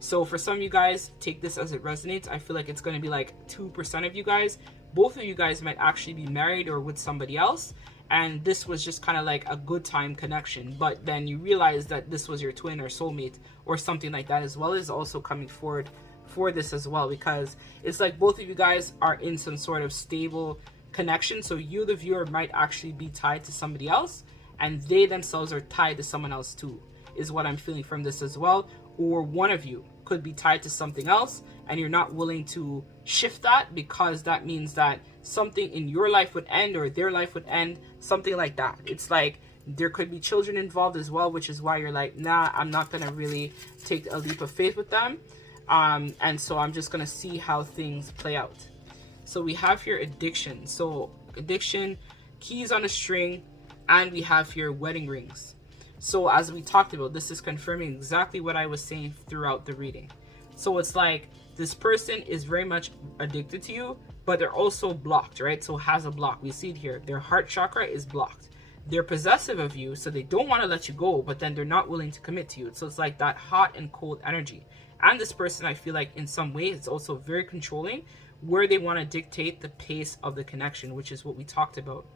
So for some of you guys, take this as it resonates. I feel like it's going to be like 2% of you guys. Both of you guys might actually be married or with somebody else. and this was just kind of like a good time connection, but then you realize that this was your twin or soulmate or something like that as well, is also coming forward for this as well, because it's like both of you guys are in some sort of stable connection. So you, the viewer, might actually be tied to somebody else, and they themselves are tied to someone else too, is what I'm feeling from this as well. Or one of you could be tied to something else and you're not willing to shift that, because that means that something in your life would end or their life would end, something like that. It's like there could be children involved as well, which is why you're like, nah, I'm not gonna really take a leap of faith with them, and so I'm just gonna see how things play out. So we have your addiction, so addiction, keys on a string, and we have your wedding rings. So as we talked about, this is confirming exactly what I was saying throughout the reading. So it's like this person is very much addicted to you, but they're also blocked, right? So has a block. We see it here. Their heart chakra is blocked. They're possessive of you, so they don't want to let you go, but then they're not willing to commit to you. So it's like that hot and cold energy. And this person, I feel like in some way, is also very controlling, where they want to dictate the pace of the connection, which is what we talked about.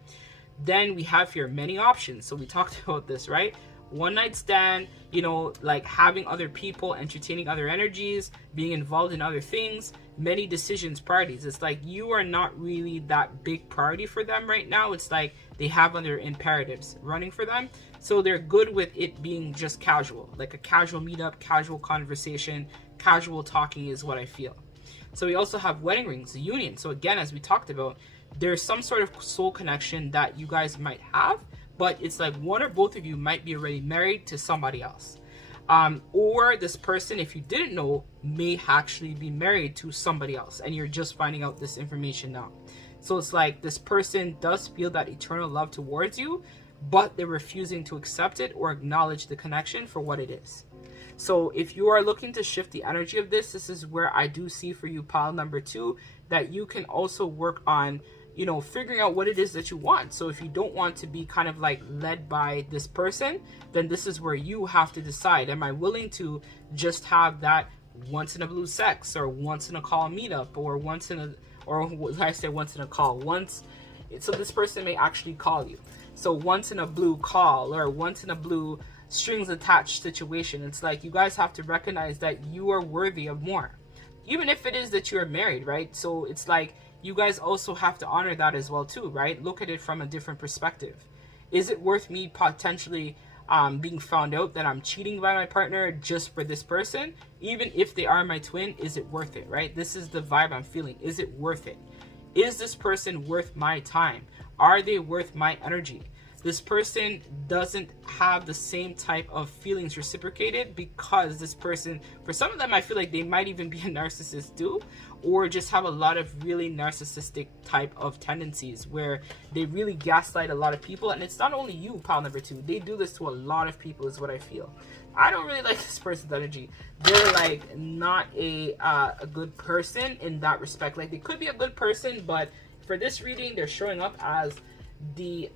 Then we have here many options. So we talked about this, right? One night stand, you know, like having other people, entertaining other energies, being involved in other things, many decisions, parties. It's like you are not really that big priority for them right now. It's like they have other imperatives running for them. So they're good with it being just casual, like a casual meetup, casual conversation, casual talking is what I feel. So we also have wedding rings, the union. So again, as we talked about, there's some sort of soul connection that you guys might have, but it's like one or both of you might be already married to somebody else. Or this person, if you didn't know, may actually be married to somebody else, and you're just finding out this information now. So it's like this person does feel that eternal love towards you, but they're refusing to accept it or acknowledge the connection for what it is. So if you are looking to shift the energy of this, this is where I do see for you, pile number 2, that you can also work on, you know, figuring out what it is that you want. So if you don't want to be kind of like led by this person, then this is where you have to decide, am I willing to just have that once in a blue sex, or once in a call meetup, or once in a, or I say once in a call, once, so this person may actually call you. So once in a blue call, or once in a blue strings attached situation. It's like you guys have to recognize that you are worthy of more, even if it is that you're married, right? So it's like you guys also have to honor that as well too, right? Look at it from a different perspective. Is it worth me potentially being found out that I'm cheating by my partner just for this person? Even if they are my twin, is it worth it, right? This is the vibe I'm feeling. Is it worth it? Is this person worth my time? Are they worth my energy? This person doesn't have the same type of feelings reciprocated, because this person, for some of them, I feel like they might even be a narcissist too, or just have a lot of really narcissistic type of tendencies where they really gaslight a lot of people. And it's not only you, pile number 2. They do this to a lot of people is what I feel. I don't really like this person's energy. They're like not a good person in that respect. Like they could be a good person, but for this reading, they're showing up as the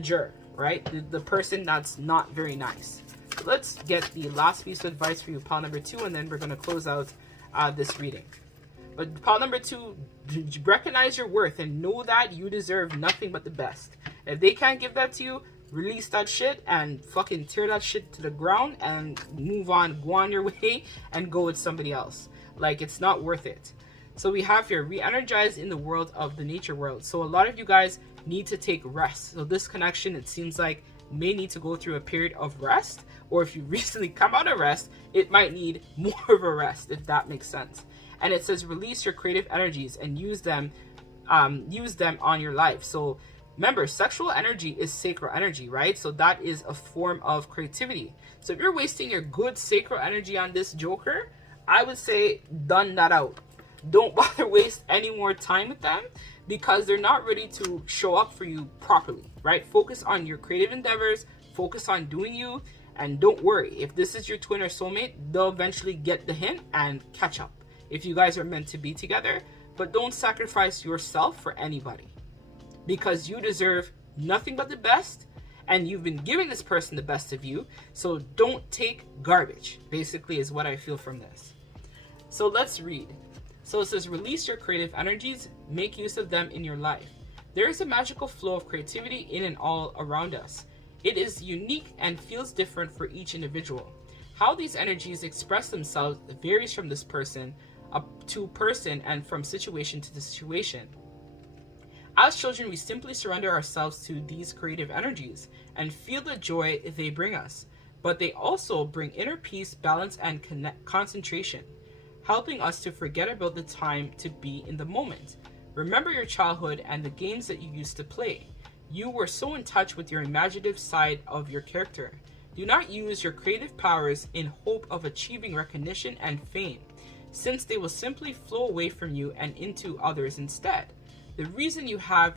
jerk, right? The person that's not very nice. So let's get the last piece of advice for you, pile number 2, and then we're going to close out this reading. But pile number 2, recognize your worth and know that you deserve nothing but the best. If they can't give that to you, release that shit and fucking tear that shit to the ground and move on, go on your way and go with somebody else. Like, it's not worth it. So we have here, re-energize in the world of the nature world. So a lot of you guys need to take rest. So this connection, it seems like, may need to go through a period of rest, or if you recently come out of rest, it might need more of a rest, if that makes sense. And it says release your creative energies and use them on your life. So remember, sexual energy is sacral energy, right? So that is a form of creativity. So if you're wasting your good sacral energy on this joker, I would say done that out. Don't bother waste any more time with them, because they're not ready to show up for you properly, right? Focus on your creative endeavors, focus on doing you, and don't worry. If this is your twin or soulmate, they'll eventually get the hint and catch up if you guys are meant to be together. But don't sacrifice yourself for anybody, because you deserve nothing but the best, and you've been giving this person the best of you. So don't take garbage, basically, is what I feel from this. So let's read. So it says, release your creative energies, make use of them in your life. There is a magical flow of creativity in and all around us. It is unique and feels different for each individual. How these energies express themselves varies from this person up to person and from situation to situation. As children, we simply surrender ourselves to these creative energies and feel the joy they bring us, but they also bring inner peace, balance, and concentration, helping us to forget about the time to be in the moment. Remember your childhood and the games that you used to play. You were so in touch with your imaginative side of your character. Do not use your creative powers in hope of achieving recognition and fame, since they will simply flow away from you and into others instead. The reason you have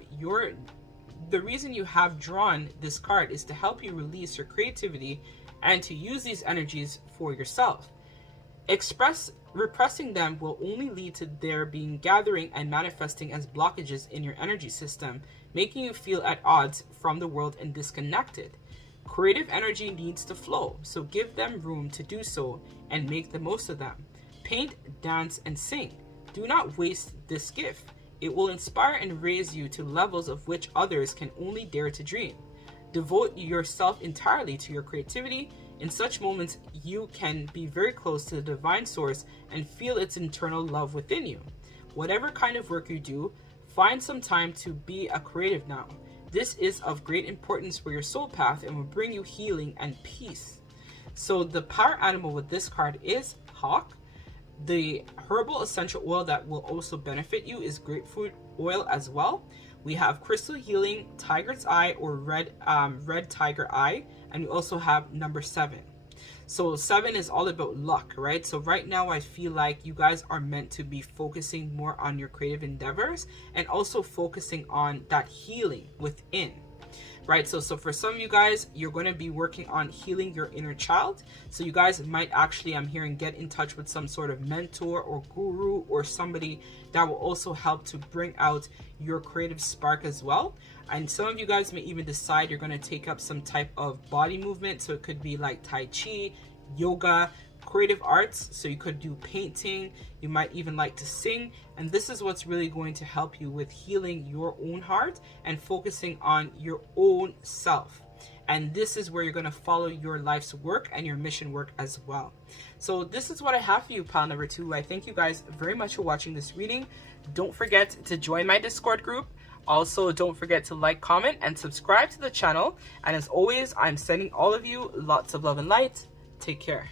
drawn this card is to help you release your creativity and to use these energies for yourself. Repressing them will only lead to their being gathering and manifesting as blockages in your energy system, making you feel at odds from the world and disconnected. Creative energy needs to flow, so give them room to do so and make the most of them. Paint, dance, and sing. Do not waste this gift. It will inspire and raise you to levels of which others can only dare to dream. Devote yourself entirely to your creativity. In such moments, you can be very close to the divine source and feel its internal love within you. Whatever kind of work you do, find some time to be a creative now. This is of great importance for your soul path and will bring you healing and peace. So the power animal with this card is Hawk. The herbal essential oil that will also benefit you is grapefruit oil as well. We have crystal healing, tiger's eye or red tiger eye, and we also have number 7. So 7 is all about luck, right? So right now I feel like you guys are meant to be focusing more on your creative endeavors and also focusing on that healing within, right? So for some of you guys, you're going to be working on healing your inner child. So you guys might actually, I'm hearing, get in touch with some sort of mentor or guru or somebody that will also help to bring out your creative spark as well. And some of you guys may even decide you're going to take up some type of body movement. So it could be like Tai Chi, yoga, creative arts. So you could do painting. You might even like to sing. And this is what's really going to help you with healing your own heart and focusing on your own self. And this is where you're going to follow your life's work and your mission work as well. So this is what I have for you, pile number 2. I thank you guys very much for watching this reading. Don't forget to join my Discord group. Also, don't forget to like, comment, and subscribe to the channel. And as always, I'm sending all of you lots of love and light. Take care.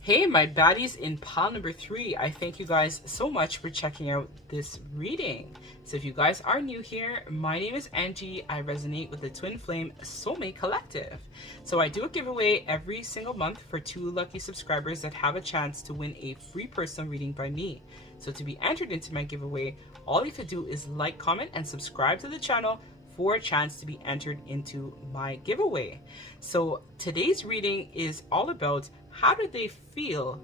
Hey, my baddies in pile number 3. I thank you guys so much for checking out this reading. So if you guys are new here, my name is Angie. I resonate with the Twin Flame Soulmate Collective. So I do a giveaway every single month for 2 lucky subscribers that have a chance to win a free personal reading by me. So to be entered into my giveaway, all you have to do is like, comment, and subscribe to the channel for a chance to be entered into my giveaway. So today's reading is all about how did they feel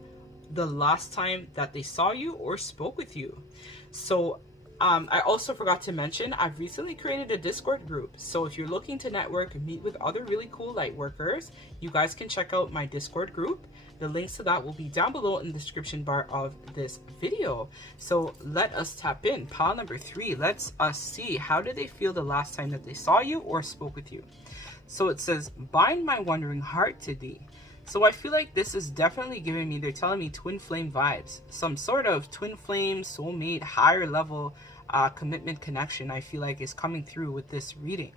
the last time that they saw you or spoke with you. So I also forgot to mention, I've recently created a Discord group. So if you're looking to network, meet with other really cool light workers, you guys can check out my Discord group. The links to that will be down below in the description bar of this video. So let us tap in. Pile number 3, let's see, how did they feel the last time that they saw you or spoke with you? So it says, bind my wandering heart to thee. So I feel like this is definitely giving me, they're telling me twin flame vibes. Some sort of twin flame, soulmate, higher level commitment connection I feel like is coming through with this reading.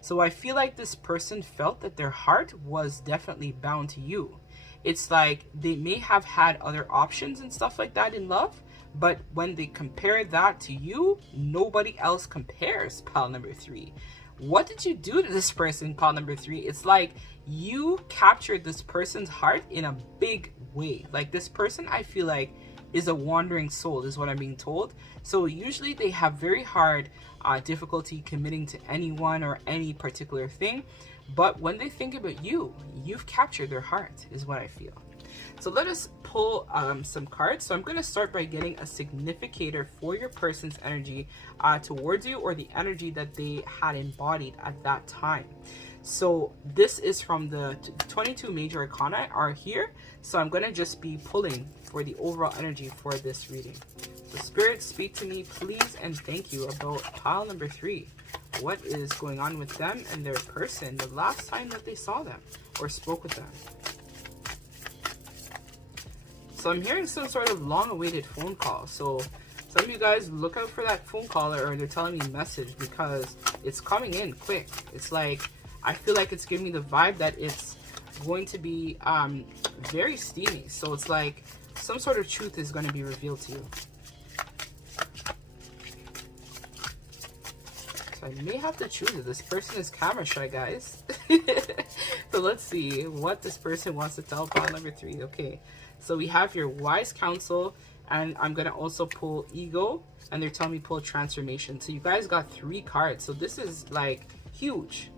So I feel like this person felt that their heart was definitely bound to you. It's like they may have had other options and stuff like that in love, but when they compare that to you, nobody else compares, pile number 3. What did you do to this person, pile number 3? It's like you captured this person's heart in a big way. Like this person, I feel like, is a wandering soul, is what I'm being told. So usually they have very hard difficulty committing to anyone or any particular thing. But when they think about you, you've captured their heart, is what I feel. So let us pull some cards. So I'm going to start by getting a significator for your person's energy towards you, or the energy that they had embodied at that time. So this is from the 22 major arcana are here. So I'm going to just be pulling for the overall energy for this reading. So Spirit, speak to me, please, and thank you about pile number 3. What is going on with them and their person the last time that they saw them or spoke with them? So I'm hearing some sort of long-awaited phone call. So some of you guys, look out for that phone call, or they're telling me message, because it's coming in quick. It's like, I feel like it's giving me the vibe that it's going to be very steamy. So it's like some sort of truth is going to be revealed to you. So I may have to choose it. This person is camera shy, guys. So let's see what this person wants to tell pile number 3. Okay, so we have your wise counsel, and I'm going to also pull ego, and they're telling me pull transformation. So you guys got 3 cards. So this is like huge.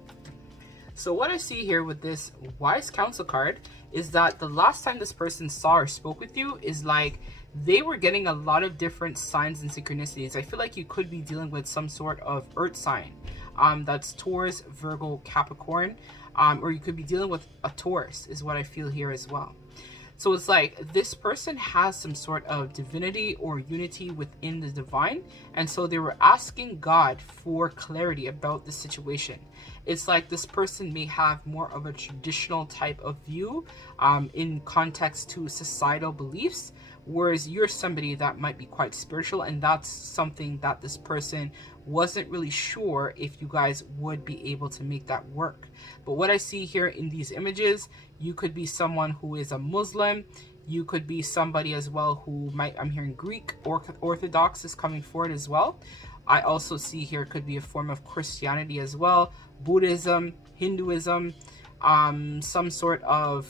So what I see here with this wise counsel card is that the last time this person saw or spoke with you is like they were getting a lot of different signs and synchronicities. I feel like you could be dealing with some sort of earth sign that's Taurus, Virgo, Capricorn, or you could be dealing with a Taurus is what I feel here as well. So it's like this person has some sort of divinity or unity within the divine. And so they were asking God for clarity about the situation. It's like this person may have more of a traditional type of view in context to societal beliefs, whereas you're somebody that might be quite spiritual, and that's something that this person wasn't really sure if you guys would be able to make that work. But what I see here in these images, you could be someone who is a Muslim. You could be somebody as well who might, I'm hearing Greek or Orthodox is coming forward as well. I also see here could be a form of Christianity as well, Buddhism, Hinduism, some sort of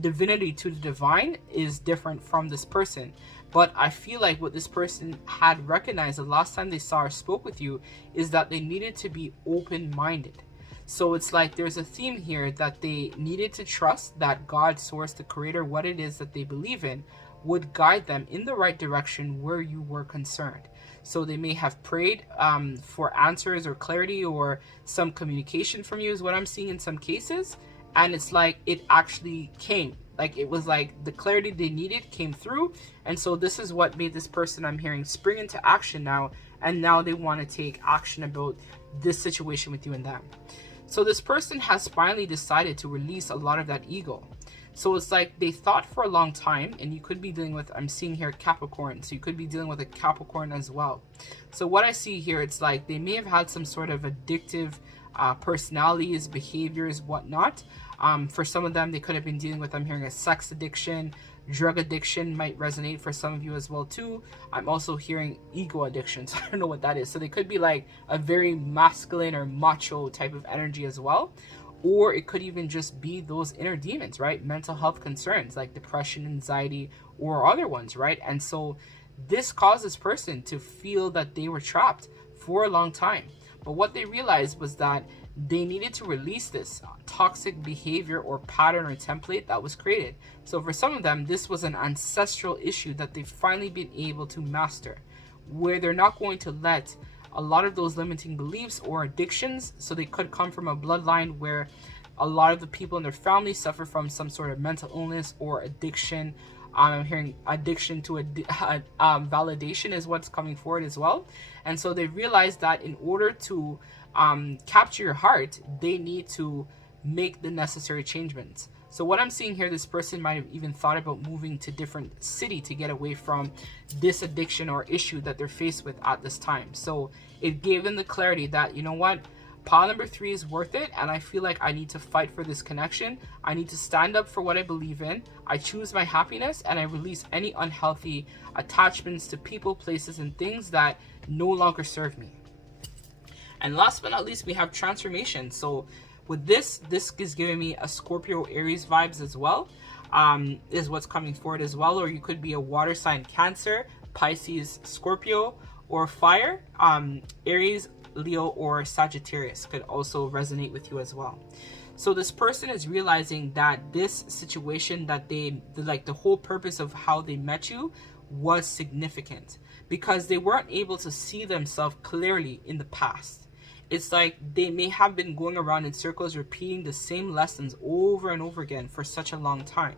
divinity to the divine is different from this person. But I feel like what this person had recognized the last time they saw or spoke with you is that they needed to be open-minded. So it's like there's a theme here that they needed to trust that God, source, the creator, what it is that they believe in, would guide them in the right direction where you were concerned. So they may have prayed for answers or clarity or some communication from you is what I'm seeing in some cases. And it's like it actually came. Like it was like the clarity they needed came through. And so this is what made this person, I'm hearing, spring into action now. And now they want to take action about this situation with you and them. So this person has finally decided to release a lot of that ego. So it's like they thought for a long time, and you could be dealing with, I'm seeing here Capricorn. So you could be dealing with a Capricorn as well. So what I see here, it's like they may have had some sort of addictive personalities, behaviors, whatnot. For some of them, they could have been dealing with, I'm hearing, a sex addiction, drug addiction might resonate for some of you as well too. I'm also hearing ego addiction, so I don't know what that is. So they could be like a very masculine or macho type of energy as well. Or it could even just be those inner demons, right? Mental health concerns like depression, anxiety, or other ones, right? And so this caused this person to feel that they were trapped for a long time. But what they realized was that they needed to release this toxic behavior or pattern or template that was created. So for some of them, this was an ancestral issue that they've finally been able to master, where they're not going to let a lot of those limiting beliefs or addictions, so they could come from a bloodline where a lot of the people in their family suffer from some sort of mental illness or addiction. I'm hearing addiction to validation is what's coming forward as well. And so they realized that in order to capture your heart, they need to make the necessary changements. So what I'm seeing here, this person might have even thought about moving to different city to get away from this addiction or issue that they're faced with at this time. So it gave them the clarity that, you know what, pile number 3 is worth it, and I feel like I need to fight for this connection. I need to stand up for what I believe in. I choose my happiness, and I release any unhealthy attachments to people, places, and things that no longer serve me. And last but not least, we have transformation. So with this is giving me a Scorpio Aries vibes as well, is what's coming forward as well. Or you could be a water sign, Cancer, Pisces, Scorpio, or fire, Aries, Leo, or Sagittarius could also resonate with you as well. So this person is realizing that this situation that the whole purpose of how they met you was significant, because they weren't able to see themselves clearly in the past. It's like they may have been going around in circles repeating the same lessons over and over again for such a long time.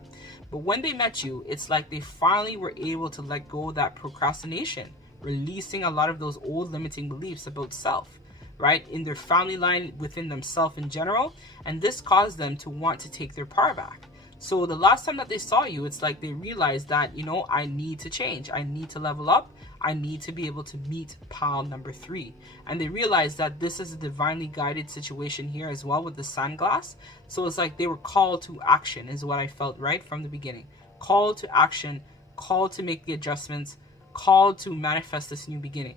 But when they met you, it's like they finally were able to let go of that procrastination, releasing a lot of those old limiting beliefs about self, right, in their family line, within themselves in general. And this caused them to want to take their power back. So the last time that they saw you, it's like they realized that, you know, I need to change. I need to level up. I need to be able to meet pile number 3. And they realized that this is a divinely guided situation here as well with the sandglass. So it's like they were called to action is what I felt right from the beginning. Called to action, called to make the adjustments, called to manifest this new beginning.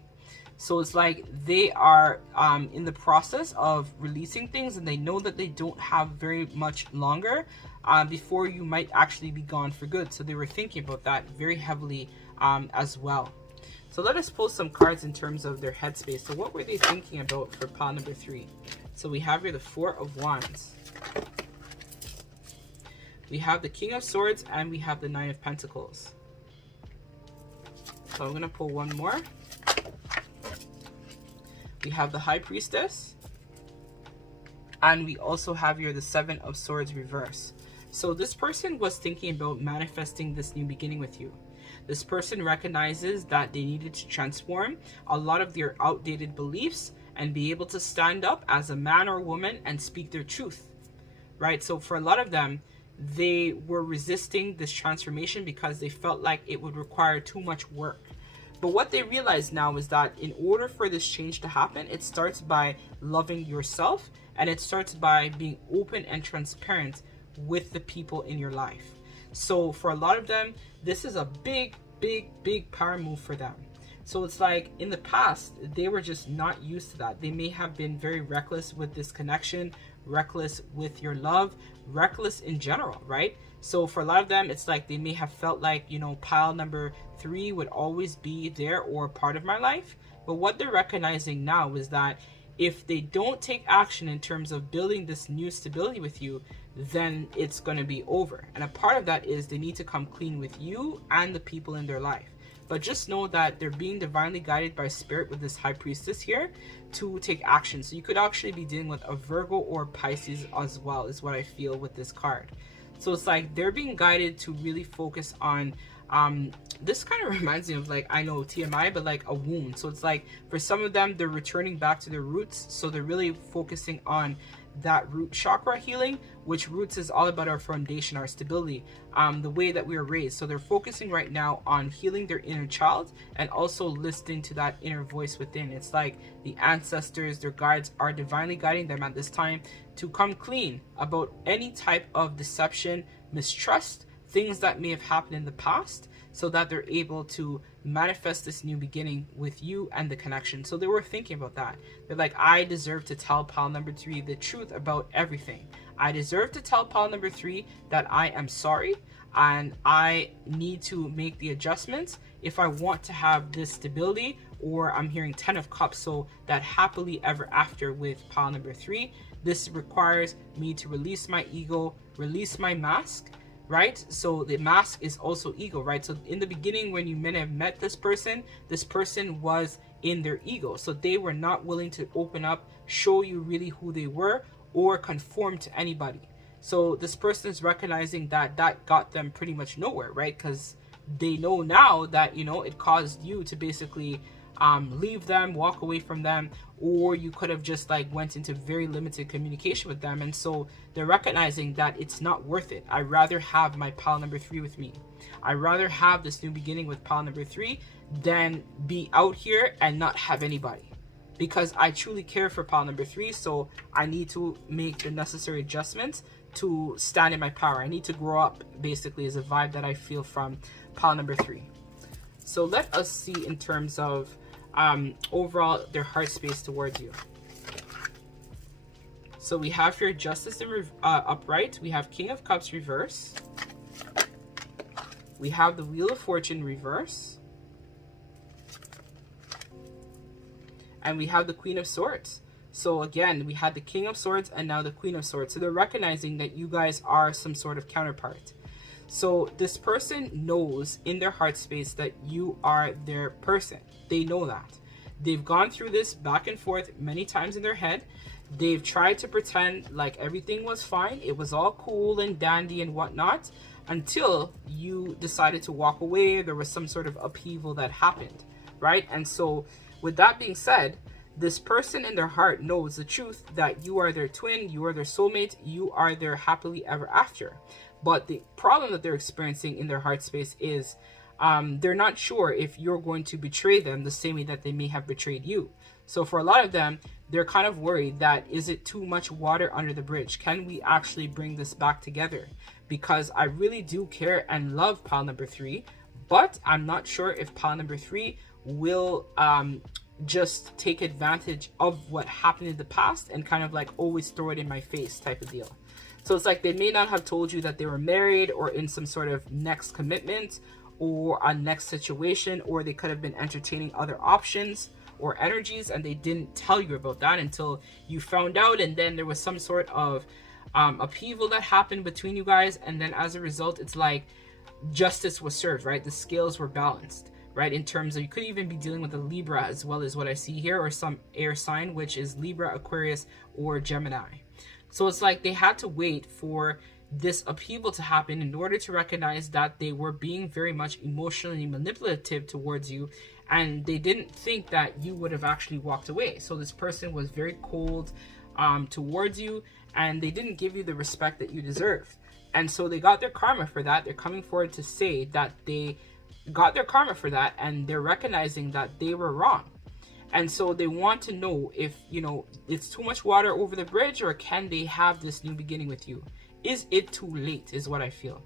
So it's like they are in the process of releasing things, and they know that they don't have very much longer before you might actually be gone for good. So they were thinking about that very heavily as well. So let us pull some cards in terms of their headspace. So what were they thinking about for pile number 3? So we have here the 4 of Wands. We have the King of Swords, and we have the 9 of Pentacles. So I'm going to pull one more. We have the High Priestess, and we also have here the 7 of Swords reverse. So this person was thinking about manifesting this new beginning with you. This person recognizes that they needed to transform a lot of their outdated beliefs and be able to stand up as a man or woman and speak their truth, right? So for a lot of them, they were resisting this transformation because they felt like it would require too much work. But what they realize now is that in order for this change to happen, it starts by loving yourself, and it starts by being open and transparent with the people in your life. So for a lot of them, this is a big power move for them. So it's like in the past, they were just not used to that. They may have been very reckless with this connection, reckless with your love, reckless in general, right? So for a lot of them, it's like they may have felt like, you know, pile number 3 would always be there or part of my life. But what they're recognizing now is that if they don't take action in terms of building this new stability with you, then it's going to be over. And a part of that is they need to come clean with you and the people in their life. But just know that they're being divinely guided by spirit with this High Priestess here to take action. So you could actually be dealing with a Virgo or Pisces as well, is what I feel with this card. So it's like they're being guided to really focus on this kind of reminds me of, like, I know TMI, but like a wound. So it's like for some of them, they're returning back to their roots. So they're really focusing on that root chakra healing, which roots is all about our foundation, our stability, the way that we are raised. So they're focusing right now on healing their inner child and also listening to that inner voice within. It's like the ancestors, their guides are divinely guiding them at this time to come clean about any type of deception, mistrust, things that may have happened in the past, so that they're able to manifest this new beginning with you and the connection. So they were thinking about that. They're like, I deserve to tell pile number 3 the truth about everything. I deserve to tell pile number 3 that I am sorry, and I need to make the adjustments if I want to have this stability. Or I'm hearing 10 of Cups, so that happily ever after with pile number 3. This requires me to release my ego, release my mask, right? So the mask is also ego, right? So in the beginning, when you may have met this person was in their ego. So they were not willing to open up, show you really who they were, or conform to anybody. So this person is recognizing that that got them pretty much nowhere, right? Because they know now that, you know, it caused you to basically leave them, walk away from them, or you could have just like went into very limited communication with them. And so they're recognizing that it's not worth it. I'd rather have my pile number 3 with me. I'd rather have this new beginning with pile number 3 than be out here and not have anybody, because I truly care for pile number 3. So I need to make the necessary adjustments to stand in my power. I need to grow up, basically, is a vibe that I feel from pile number 3. So let us see in terms of overall their heart space towards you. So we have here Justice in upright. We have King of Cups reverse. We have the Wheel of Fortune reverse. And we have the Queen of Swords. So again, we had the King of Swords and now the Queen of Swords. So they're recognizing that you guys are some sort of counterpart. So this person knows in their heart space that you are their person. They know that. They've gone through this back and forth many times in their head. They've tried to pretend like everything was fine. It was all cool and dandy and whatnot until you decided to walk away. There was some sort of upheaval that happened, right? And so with that being said, this person in their heart knows the truth that you are their twin, you are their soulmate, you are their happily ever after. But the problem that they're experiencing in their heart space is they're not sure if you're going to betray them the same way that they may have betrayed you. So for a lot of them, they're kind of worried that, is it too much water under the bridge? Can we actually bring this back together? Because I really do care and love pile number 3, but I'm not sure if pile number 3 will just take advantage of what happened in the past and kind of like always throw it in my face type of deal. So it's like they may not have told you that they were married or in some sort of next commitment or a next situation, or they could have been entertaining other options or energies and they didn't tell you about that until you found out, and then there was some sort of upheaval that happened between you guys, and then as a result it's like justice was served, right? The scales were balanced, right? In terms of, you could even be dealing with a Libra as well as what I see here, or some air sign, which is Libra, Aquarius, or Gemini. So it's like they had to wait for this upheaval to happen in order to recognize that they were being very much emotionally manipulative towards you, and they didn't think that you would have actually walked away. So this person was very cold towards you, and they didn't give you the respect that you deserve. And so they got their karma for that. They're coming forward to say that they got their karma for that, and they're recognizing that they were wrong. And so they want to know if, you know, it's too much water over the bridge, or can they have this new beginning with you? Is it too late is what I feel.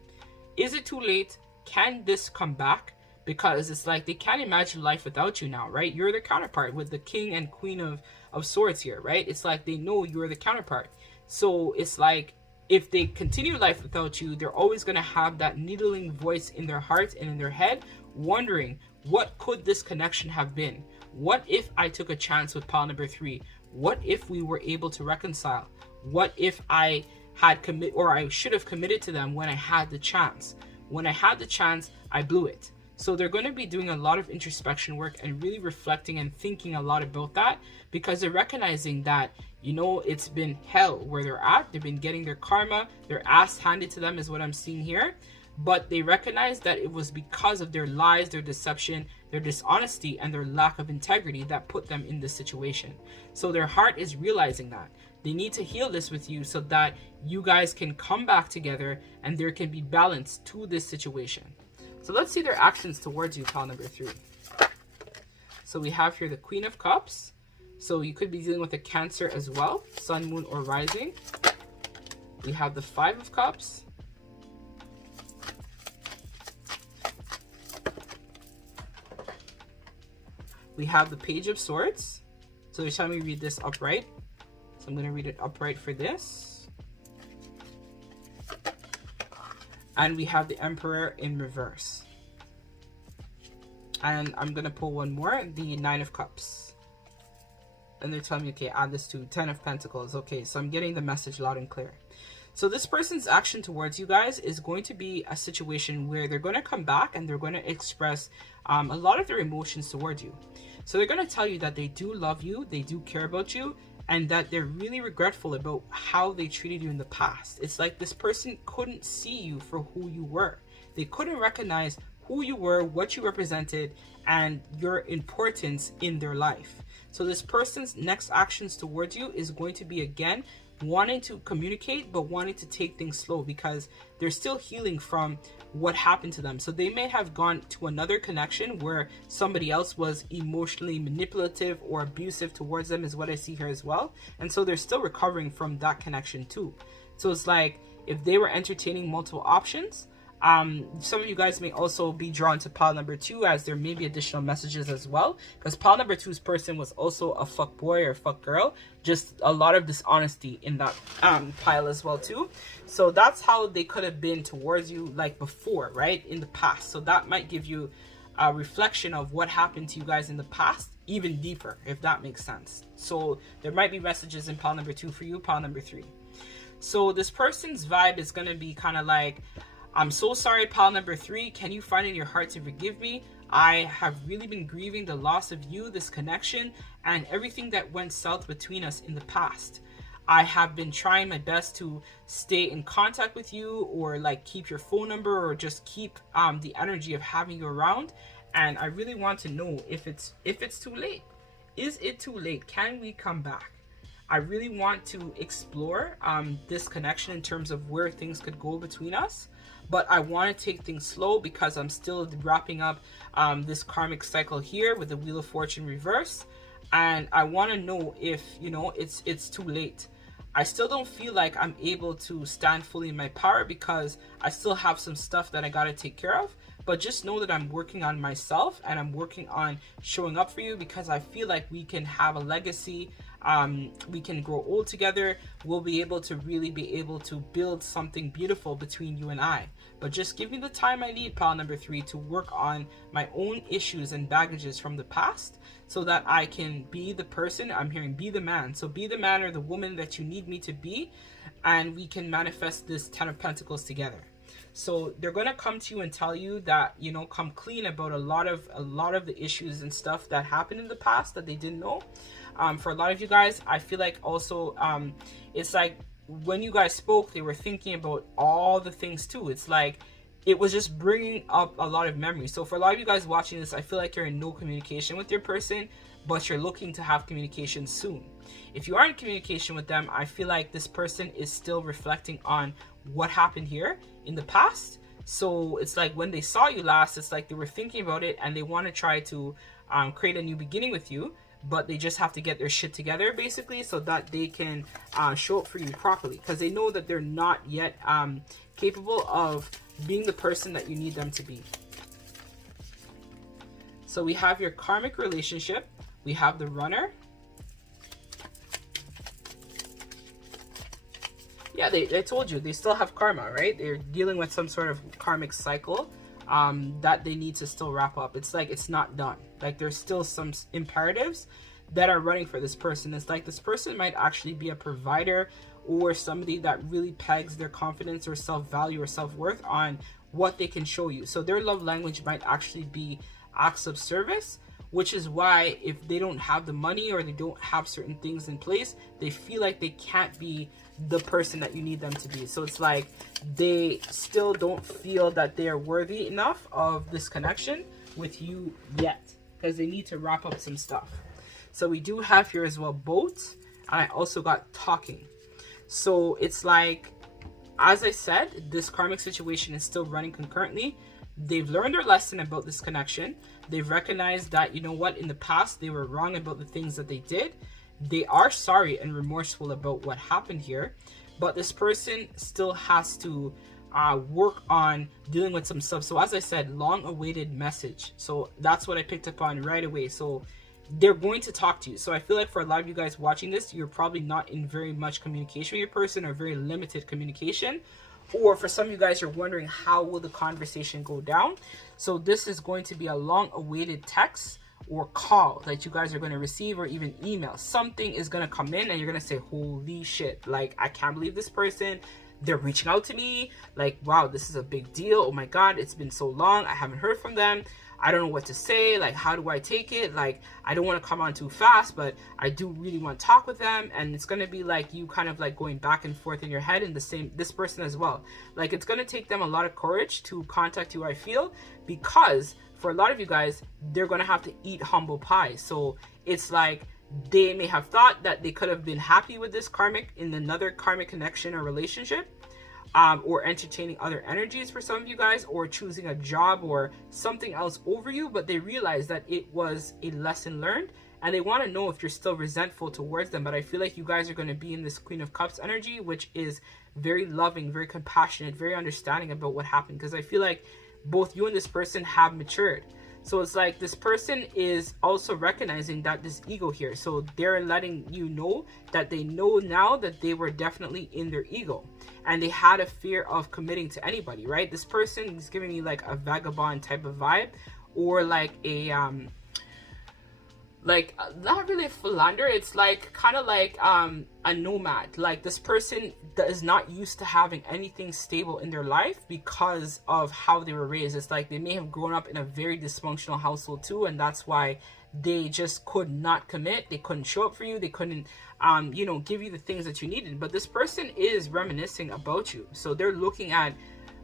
Is it too late? Can this come back? Because it's like they can't imagine life without you now, right? You're the counterpart with the King and Queen of Swords here, right? It's like they know you're the counterpart. So it's like if they continue life without you, they're always going to have that needling voice in their heart and in their head, wondering, what could this connection have been? What if I took a chance with pile number 3? What if we were able to reconcile? What if I had I should have committed to them when I had the chance? When I had the chance, I blew it. So they're going to be doing a lot of introspection work and really reflecting and thinking a lot about that, because they're recognizing that, you know, it's been hell where they're at. They've been getting their karma, their ass handed to them is what I'm seeing here. But they recognize that it was because of their lies, their deception, their dishonesty, and their lack of integrity that put them in this situation. So their heart is realizing that. They need to heal this with you so that you guys can come back together and there can be balance to this situation. So let's see their actions towards you, pile number 3. So we have here the Queen of Cups. So you could be dealing with a Cancer as well, Sun, Moon, or Rising. We have the 5 of Cups. We have the Page of Swords. So they're telling me to read this upright. So I'm going to read it upright for this. And we have the Emperor in reverse. And I'm going to pull one more, the 9 of Cups. And they're telling me, okay, add this to 10 of Pentacles. Okay, so I'm getting the message loud and clear. So this person's action towards you guys is going to be a situation where they're going to come back and they're going to express a lot of their emotions towards you. So they're going to tell you that they do love you, they do care about you, and that they're really regretful about how they treated you in the past. It's like this person couldn't see you for who you were. They couldn't recognize who you were, what you represented, and your importance in their life. So this person's next actions towards you is going to be, again, wanting to communicate, but wanting to take things slow because they're still healing from what happened to them. So they may have gone to another connection where somebody else was emotionally manipulative or abusive towards them, is what I see here as well. And so they're still recovering from that connection too. So it's like if they were entertaining multiple options, some of you guys may also be drawn to pile number 2, as there may be additional messages as well, because pile number 2's person was also a fuck boy or fuck girl, just a lot of dishonesty in that pile as well too. So that's how they could have been towards you, like before, right, in the past. So that might give you a reflection of what happened to you guys in the past even deeper, if that makes sense. So there might be messages in pile number 2 for you, pile number 3. So this person's vibe is going to be kind of like, I'm so sorry, pile number 3. Can you find in your heart to forgive me? I have really been grieving the loss of you, this connection, and everything that went south between us in the past. I have been trying my best to stay in contact with you, or like keep your phone number, or just keep the energy of having you around. And I really want to know if it's too late. Is it too late? Can we come back? I really want to explore this connection in terms of where things could go between us. But I want to take things slow because I'm still wrapping up this karmic cycle here with the Wheel of Fortune reverse. And I want to know if, you know, it's too late. I still don't feel like I'm able to stand fully in my power because I still have some stuff that I got to take care of. But just know that I'm working on myself and I'm working on showing up for you, because I feel like we can have a legacy. We can grow old together. We'll be able to really be able to build something beautiful between you and I. But just give me the time I need, pile number 3, to work on my own issues and baggages from the past, so that I can be the person. I'm hearing be the man. So be the man or the woman that you need me to be, and we can manifest this 10 of Pentacles together. So they're going to come to you and tell you that, you know, come clean about a lot of the issues and stuff that happened in the past that they didn't know. For a lot of you guys, I feel like also it's like when you guys spoke, they were thinking about all the things too. It's like it was just bringing up a lot of memories. So for a lot of you guys watching this, I feel like you're in no communication with your person, but you're looking to have communication soon. If you are in communication with them, I feel like this person is still reflecting on what happened here in the past. So it's like when they saw you last, it's like they were thinking about it and they want to try to create a new beginning with you, but they just have to get their shit together basically, so that they can show up for you properly, because they know that they're not yet capable of being the person that you need them to be. So we have your karmic relationship, we have the runner. Yeah, they told you they still have karma, right? They're dealing with some sort of karmic cycle that they need to still wrap up. It's like it's not done. Like there's still some imperatives that are running for this person. It's like this person might actually be a provider, or somebody that really pegs their confidence or self-value or self-worth on what they can show you. So their love language might actually be acts of service, which is why if they don't have the money or they don't have certain things in place, they feel like they can't be the person that you need them to be. So it's like they still don't feel that they are worthy enough of this connection with you yet, because they need to wrap up some stuff. So we do have here as well boat, and I also got talking. So it's like, as I said, this karmic situation is still running concurrently. They've learned their lesson about this connection. They've recognized that, you know what, in the past they were wrong about the things that they did. They are sorry and remorseful about what happened here, but this person still has to work on dealing with some stuff. So as I said, long awaited message. So that's what I picked up on right away. So they're going to talk to you. So I feel like for a lot of you guys watching this, you're probably not in very much communication with your person, or very limited communication. Or for some of you guys, you're wondering how will the conversation go down. So this is going to be a long awaited text or call that you guys are going to receive, or even email. Something is going to come in and you're going to say, holy shit, like I can't believe this person, they're reaching out to me, like wow, this is a big deal. Oh my god, it's been so long, I haven't heard from them. I don't know what to say. Like, how do I take it? Like, I don't want to come on too fast, but I do really want to talk with them. And it's going to be like you kind of like going back and forth in your head, and this person as well. Like, it's going to take them a lot of courage to contact you, I feel, because for a lot of you guys, they're going to have to eat humble pie. So it's like they may have thought that they could have been happy with this karmic in another karmic connection or relationship, or entertaining other energies for some of you guys, or choosing a job or something else over you, but they realize that it was a lesson learned, and they want to know if you're still resentful towards them. But I feel like you guys are going to be in this Queen of Cups energy, which is very loving, very compassionate, very understanding about what happened, because I feel like both you and this person have matured. So it's like this person is also recognizing that this ego here, so they're letting you know that they know now that they were definitely in their ego, and they had a fear of committing to anybody, right? This person is giving me like a vagabond type of vibe, or like a like not really a philanderer, it's like kind of like a nomad. Like this person that is not used to having anything stable in their life because of how they were raised. It's like they may have grown up in a very dysfunctional household too, and that's why they just could not commit. They couldn't show up for you. They couldn't you know, give you the things that you needed. But this person is reminiscing about you, so they're looking at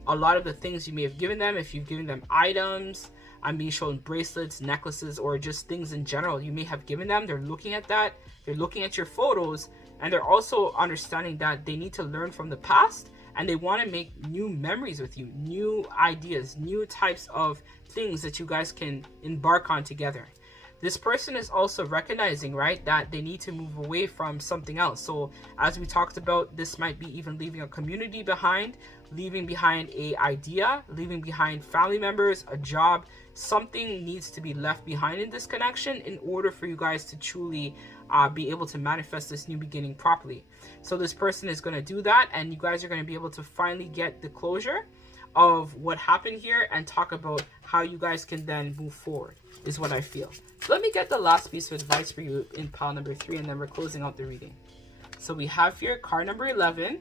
a lot of the things you may have given them. If you've given them items, I'm being shown bracelets, necklaces, or just things in general you may have given them. They're looking at that. They're looking at your photos, and they're also understanding that they need to learn from the past, and they want to make new memories with you, new ideas, new types of things that you guys can embark on together. This person is also recognizing, right, that they need to move away from something else. So as we talked about, this might be even leaving a community behind, leaving behind a idea, leaving behind family members, a job. Something needs to be left behind in this connection in order for you guys to truly be able to manifest this new beginning properly. So this person is going to do that, and you guys are going to be able to finally get the closure of what happened here and talk about how you guys can then move forward, is what I feel. So let me get the last piece of advice for you in pile number 3, and then we're closing out the reading. So we have here card number 11.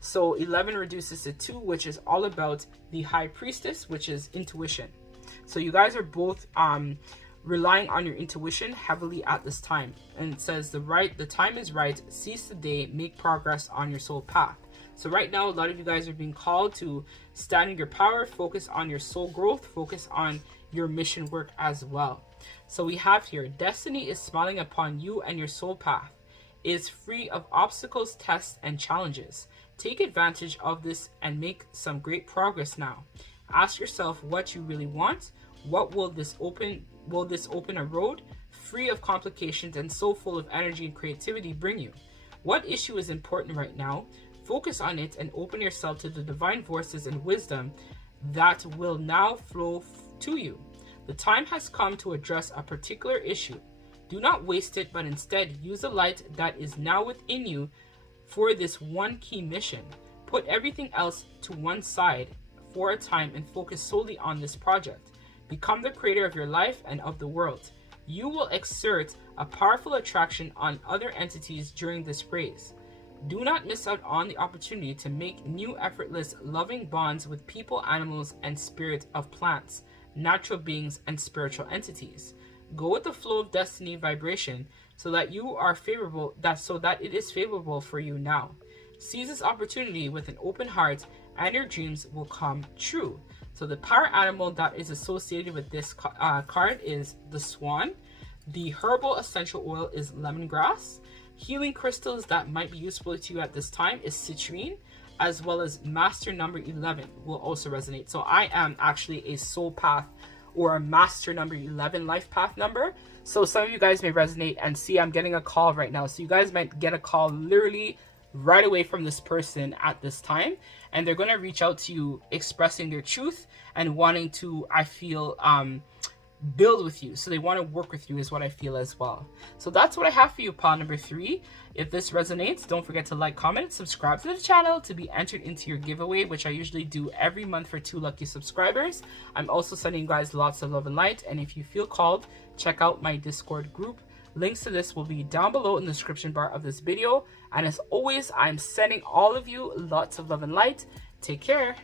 So 11 reduces to 2, which is all about the High Priestess, which is intuition. So you guys are both relying on your intuition heavily at this time. And it says the time is right, seize the day, make progress on your soul path. So right now, a lot of you guys are being called to stand in your power, focus on your soul growth, focus on your mission work as well. So we have here, destiny is smiling upon you, and your soul path is free of obstacles, tests, and challenges. Take advantage of this and make some great progress now. Ask yourself what you really want. What will this open a road free of complications and so full of energy and creativity bring you? What issue is important right now? Focus on it and open yourself to the divine forces and wisdom that will now flow to you. The time has come to address a particular issue. Do not waste it, but instead use the light that is now within you for this one key mission. Put everything else to one side for a time and focus solely on this project. Become the creator of your life and of the world. You will exert a powerful attraction on other entities during this phase. Do not miss out on the opportunity to make new, effortless, loving bonds with people, animals, and spirit of plants, natural beings, and spiritual entities. Go with the flow of destiny vibration so that it is favorable for you now. Seize this opportunity with an open heart, and your dreams will come true. So the power animal that is associated with this card is the swan. The herbal essential oil is lemongrass. Healing crystals that might be useful to you at this time is citrine, as well as master number 11 will also resonate. So I am actually a soul path or a master number 11 life path number. So some of you guys may resonate and see I'm getting a call right now. So you guys might get a call literally right away from this person at this time, and they're going to reach out to you expressing their truth and wanting to, I feel, build with you. So they want to work with you is what I feel as well. So that's what I have for you, pile number 3. If this resonates, don't forget to like, comment, subscribe to the channel to be entered into your giveaway, which I usually do every month for 2 lucky subscribers. I'm also sending you guys lots of love and light, and if you feel called, check out my Discord group. Links to this will be down below in the description bar of this video. And as always, I'm sending all of you lots of love and light. Take care.